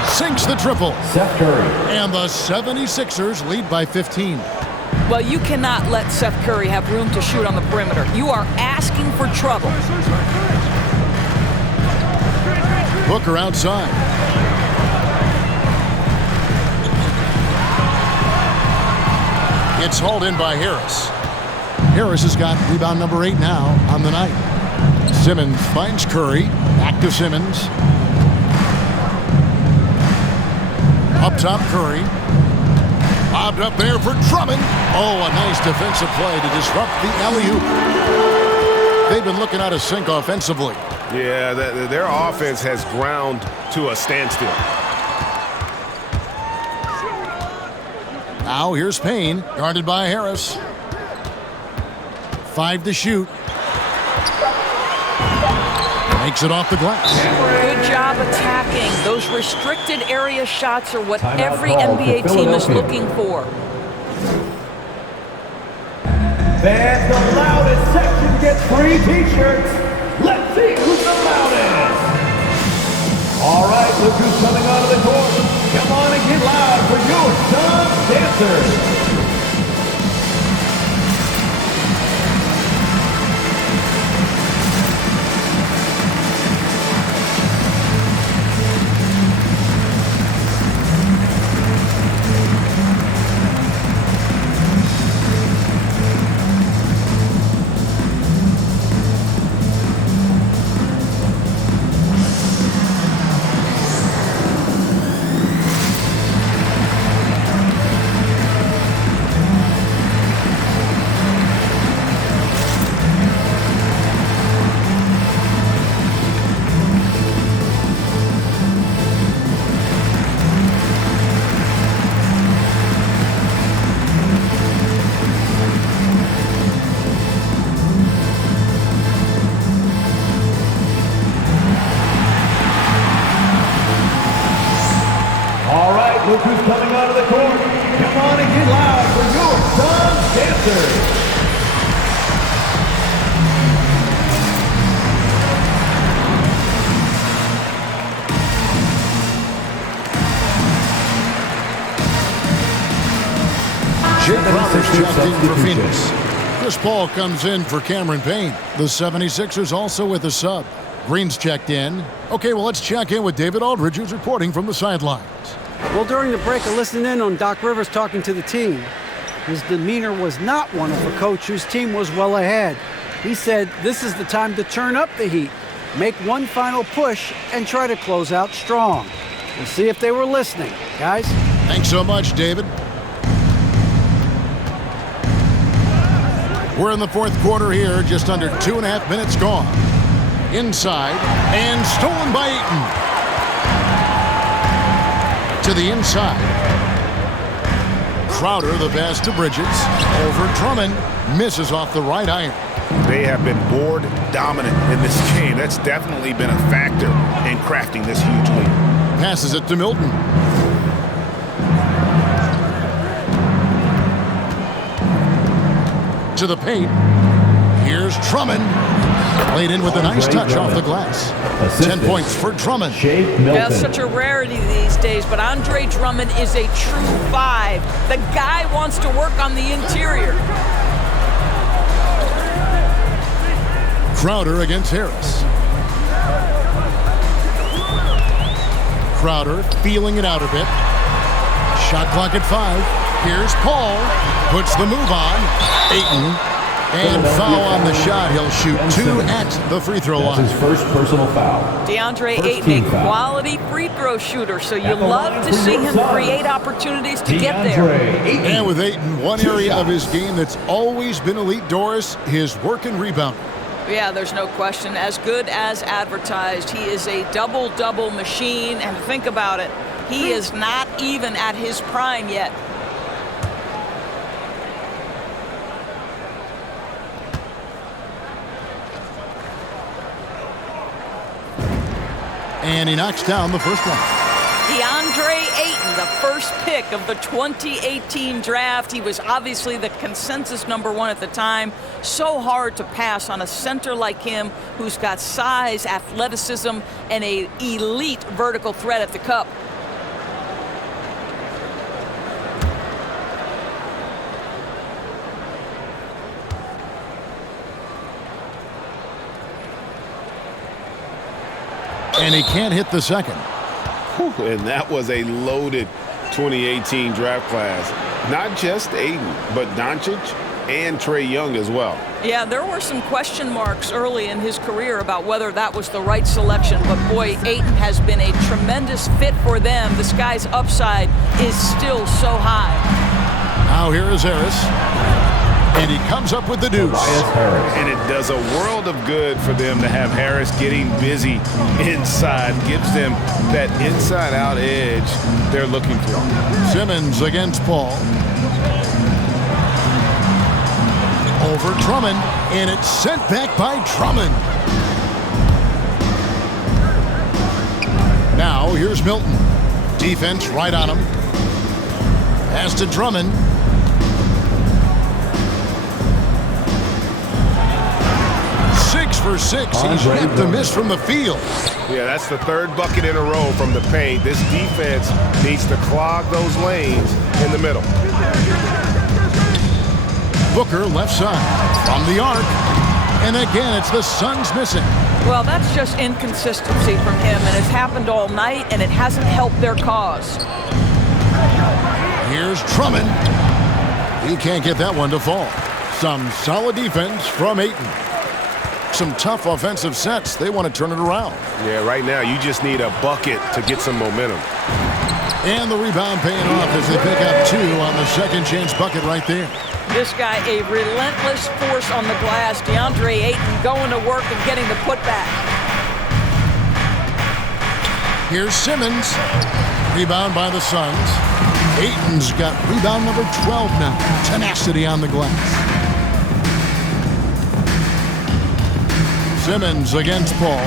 Sinks the triple. Seth Curry. And the 76ers lead by 15. Well, you cannot let Seth Curry have room to shoot on the perimeter. You are asking for trouble. Booker outside. It's hauled in by Harris. Harris has got rebound number 8 now on the night. Simmons finds Curry. Back to Simmons. Up top, Curry. Bobbed up there for Drummond. Oh, a nice defensive play to disrupt the alley-oop. They've been looking out of sync offensively. Yeah, their offense has ground to a standstill. Now here's Payne, guarded by Harris. 5 to shoot. Makes it off the glass. Good job attacking. Those restricted area shots are what every NBA team is looking for. Fans, the loudest section gets free t-shirts. Let's see who's the loudest. All right, look who's coming onto the court. Come on and get loud for your Sun Dancers. Look who's coming out of the court. Come on and get loud for your Sun Dancers. Jake Crowder's checked in for Phoenix. Chris Paul comes in for Cameron Payne. The 76ers also with a sub. Green's checked in. Okay, well, let's check in with David Aldridge, who's reporting from the sidelines. Well, during the break, I listened in on Doc Rivers talking to the team. His demeanor was not one of a coach whose team was well ahead. He said this is the time to turn up the heat, make one final push, and try to close out strong. We'll see if they were listening, guys. Thanks so much, David. We're in the fourth quarter here, just under 2.5 minutes gone. Inside, and stolen by Ayton. To the inside. Crowder, the pass to Bridges. Over Drummond. Misses off the right iron. They have been board dominant in this game. That's definitely been a factor in crafting this huge lead. Passes it to Milton. To the paint. Here's Drummond. Laid in with a nice touch off the glass. 10 points for Drummond. That's such a rarity these days, but Andre Drummond is a true 5. The guy wants to work on the interior. Crowder against Harris. Crowder feeling it out a bit. Shot clock at 5. Here's Paul. Puts the move on. Ayton And foul on the shot. He'll shoot 2 at the free throw line. That's his first personal foul. DeAndre Ayton, a quality free throw shooter, so you love to see him create opportunities to get there. And with Ayton, one area of his game that's always been elite, Doris, his work and rebound. Yeah, there's no question. As good as advertised, he is a double-double machine. And think about it, he is not even at his prime yet. And he knocks down the first one. DeAndre Ayton, the first pick of the 2018 draft. He was obviously the consensus #1 at the time. So hard to pass on a center like him who's got size, athleticism, and an elite vertical threat at the cup. And he can't hit the second. Whew, and that was a loaded 2018 draft class. Not just Ayton, but Doncic and Trae Young as well. Yeah, there were some question marks early in his career about whether that was the right selection. But, boy, Ayton has been a tremendous fit for them. This guy's upside is still so high. Now here is Harris. And he comes up with the deuce. And it does a world of good for them to have Harris getting busy inside. Gives them that inside-out edge they're looking for. Simmons against Paul. Over Drummond. And it's sent back by Drummond. Now here's Milton. Defense right on him. Pass to Drummond. 6 for 6. He's yet to miss from the field. Yeah, that's the third bucket in a row from the paint. This defense needs to clog those lanes in the middle. Booker left side from the arc. And again, it's the Suns missing. Well, that's just inconsistency from him, and it's happened all night, and it hasn't helped their cause. Here's Drummond. He can't get that one to fall. Some solid defense from Ayton. Some tough offensive sets. They want to turn it around. Yeah, right now you just need a bucket to get some momentum. And the rebound paying off as they pick up 2 on the second chance bucket right there. This guy, a relentless force on the glass. DeAndre Ayton going to work and getting the putback. Here's Simmons. Rebound by the Suns. Ayton's got rebound number 12 now. Tenacity on the glass. Simmons against Paul.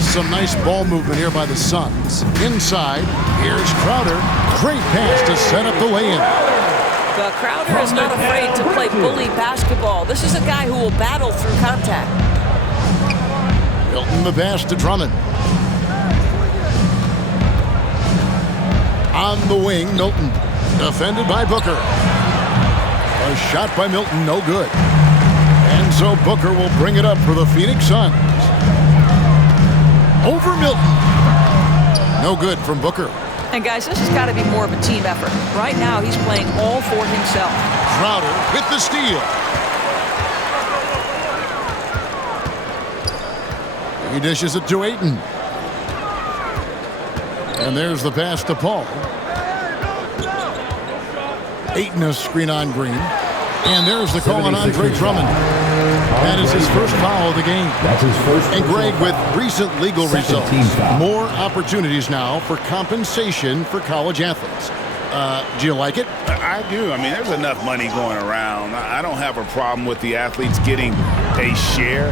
Some nice ball movement here by the Suns. Inside, here's Crowder. Great pass to set up the lay-in. The Crowder is not afraid to play bully basketball. This is a guy who will battle through contact. Milton the pass to Drummond. On the wing, Milton. Defended by Booker. A shot by Milton, no good. And so Booker will bring it up for the Phoenix Suns. Over Milton. No good from Booker. And guys, this has got to be more of a team effort. Right now, he's playing all for himself. Crowder with the steal. He dishes it to Ayton. And there's the pass to Paul. Ayton a screen on Green. And there's the call on Andre Drummond. That is his first foul of the game. That's his first. And Greg, with recent legal results, more opportunities now for compensation for college athletes. Do you like it? I do. I mean, there's enough money going around. I don't have a problem with the athletes getting a share,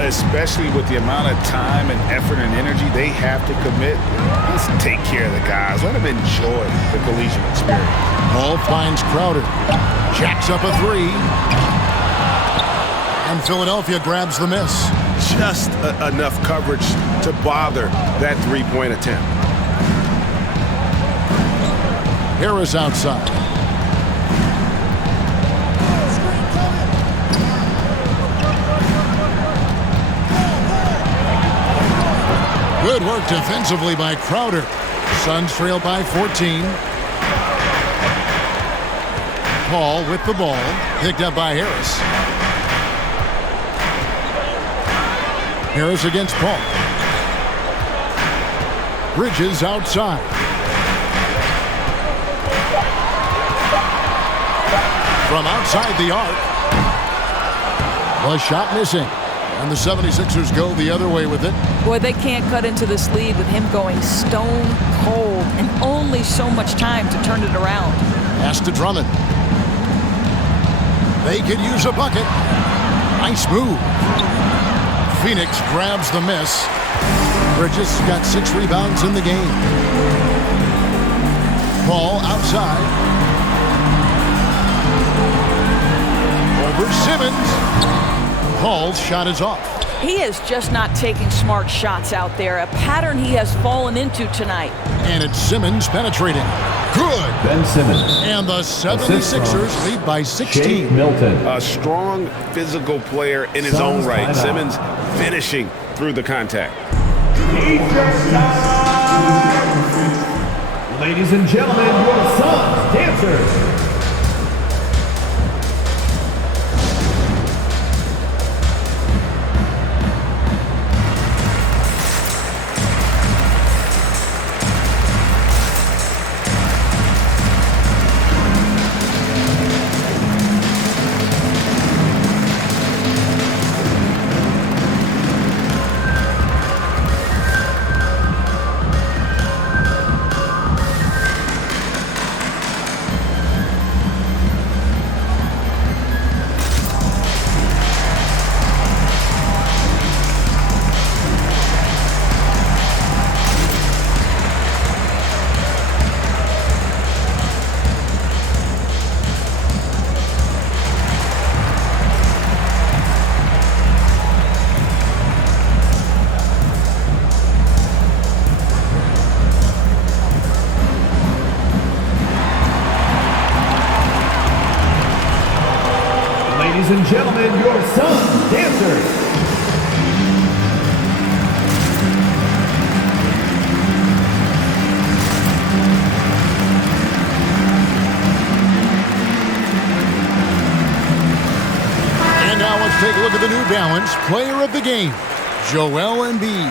especially with the amount of time and effort and energy they have to commit. Let's take care of the guys. Let them enjoy the collegiate experience. Paul finds Crowder. Jacks up a 3. And Philadelphia grabs the miss. Just enough coverage to bother that three-point attempt. Harris outside. Good work defensively by Crowder. Suns trail by 14. Paul with the ball. Picked up by Harris. Harris against Paul. Bridges outside. From outside the arc. The shot missing. And the 76ers go the other way with it. Boy, they can't cut into this lead with him going stone cold and only so much time to turn it around. Pass to Drummond. They could use a bucket. Nice move. Phoenix grabs the miss. Bridges got 6 rebounds in the game. Paul outside. Over Simmons. Paul's shot is off. He is just not taking smart shots out there, a pattern he has fallen into tonight. And it's Simmons penetrating. Good. Ben Simmons. And the 76ers lead by 16. Milton. A strong physical player in his own right. Simmons finishing through the contact. Ladies and gentlemen, your sons, dancers. Ladies and gentlemen, your sons, dancers. And now let's take a look at the New Balance Player of the Game, Joel Embiid.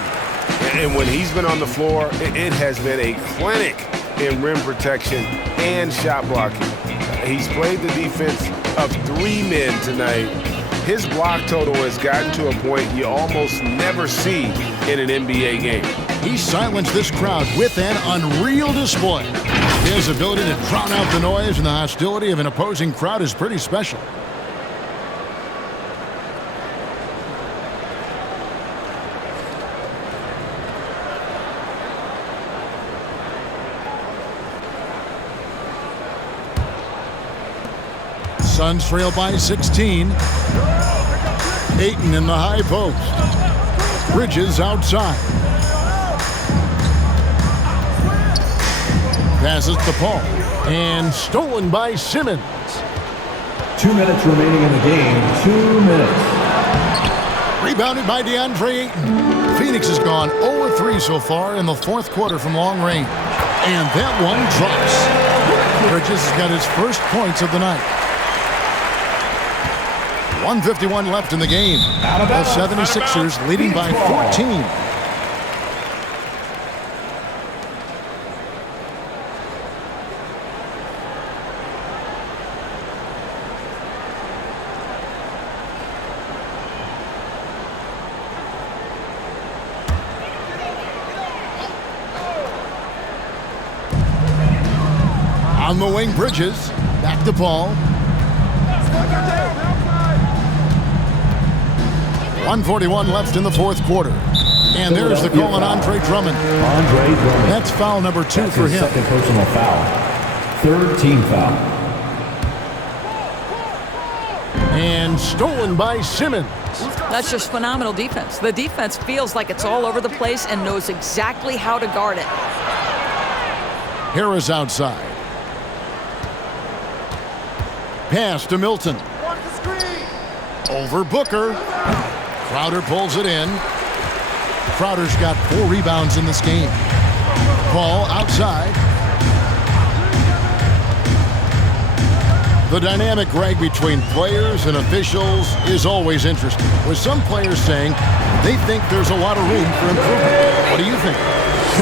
And when he's been on the floor, it has been a clinic in rim protection and shot blocking. He's played the defense of 3 men tonight. His block total has gotten to a point you almost never see in an NBA game. He silenced this crowd with an unreal display. His ability to drown out the noise and the hostility of an opposing crowd is pretty special. Suns trail by 16. Ayton in the high post. Bridges outside. Passes to Paul. And stolen by Simmons. 2 minutes remaining in the game. 2 minutes. Rebounded by DeAndre Ayton. Phoenix has gone 0-3 so far in the 4th quarter from long range. And that one drops. Bridges has got his first points of the night. 1:51 left in the game. The 76ers leading by 14. On the wing, Bridges. Back to Paul. 1:41 left in the 4th quarter. And there's the call on Andre Drummond. That's foul number 2 for him. Second personal foul. 3rd team foul. And stolen by Simmons. That's just phenomenal defense. The defense feels like it's all over the place and knows exactly how to guard it. Harris outside. Pass to Milton. Over Booker. Crowder pulls it in. Crowder's got 4 rebounds in this game. Paul outside. The dynamic, Greg, between players and officials is always interesting, with some players saying they think there's a lot of room for improvement. What do you think?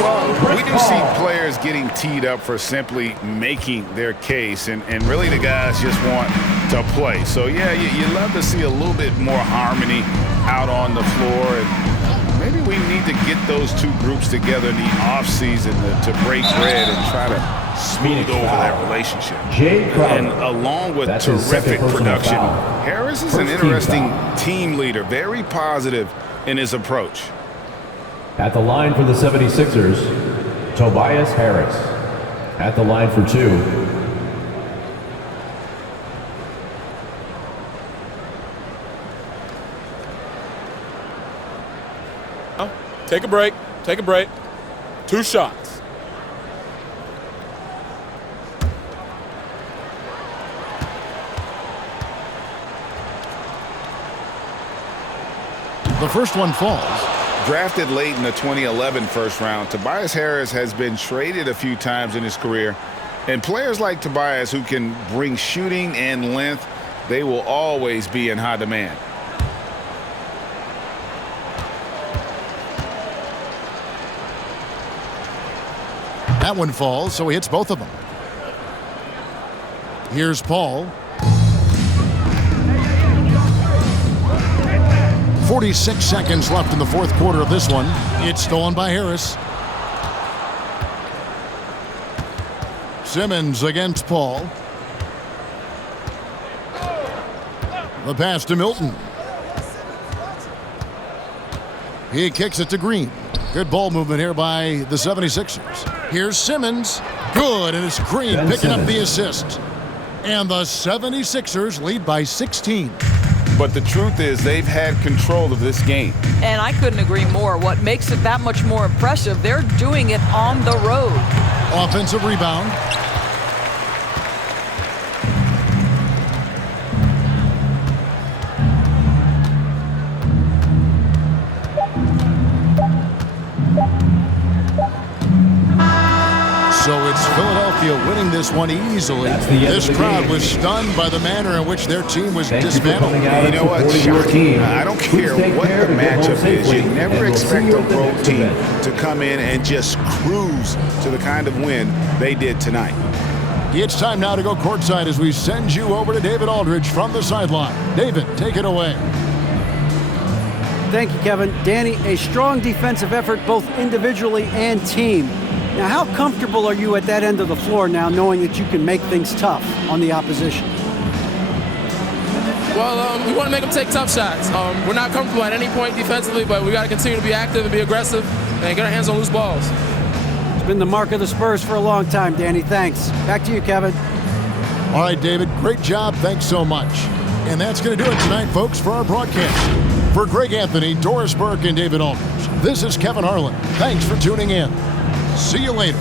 Well, we do see players getting teed up for simply making their case, and really the guys just want to play. So, yeah, you love to see a little bit more harmony out on the floor, and maybe we need to get those two groups together in the offseason to break bread and try to smooth over that relationship. And along with terrific production, Harris is an interesting team leader, very positive in his approach. At the line for the 76ers, Tobias Harris. At the line for 2. Take a break. Take a break. 2 shots. The first one falls. Drafted late in the 2011 first round, Tobias Harris has been traded a few times in his career. And players like Tobias who can bring shooting and length, they will always be in high demand. That one falls, so he hits both of them. Here's Paul. 46 seconds left in the fourth quarter of this one. It's stolen by Harris. Simmons against Paul. The pass to Milton. He kicks it to Green. Good ball movement here by the 76ers. Here's Simmons. Good, and it's Green picking up the assist. And the 76ers lead by 16. But the truth is they've had control of this game. And I couldn't agree more. What makes it that much more impressive, they're doing it on the road. Offensive rebound. So it's Philadelphia winning this one easily. This crowd was stunned by the manner in which their team was dismantled. You know what, I don't care what the matchup is. You never expect a road team to come in and just cruise to the kind of win they did tonight. It's time now to go courtside as we send you over to David Aldridge from the sideline. David, take it away. Thank you, Kevin. Danny, a strong defensive effort both individually and team. Now, how comfortable are you at that end of the floor now, knowing that you can make things tough on the opposition? Well, we want to make them take tough shots. We're not comfortable at any point defensively, but we got to continue to be active and be aggressive and get our hands on loose balls. It's been the mark of the Spurs for a long time, Danny. Thanks. Back to you, Kevin. All right, David, great job. Thanks so much. And that's going to do it tonight, folks, for our broadcast. For Greg Anthony, Doris Burke, and David Aldridge, this is Kevin Harlan. Thanks for tuning in. See you later.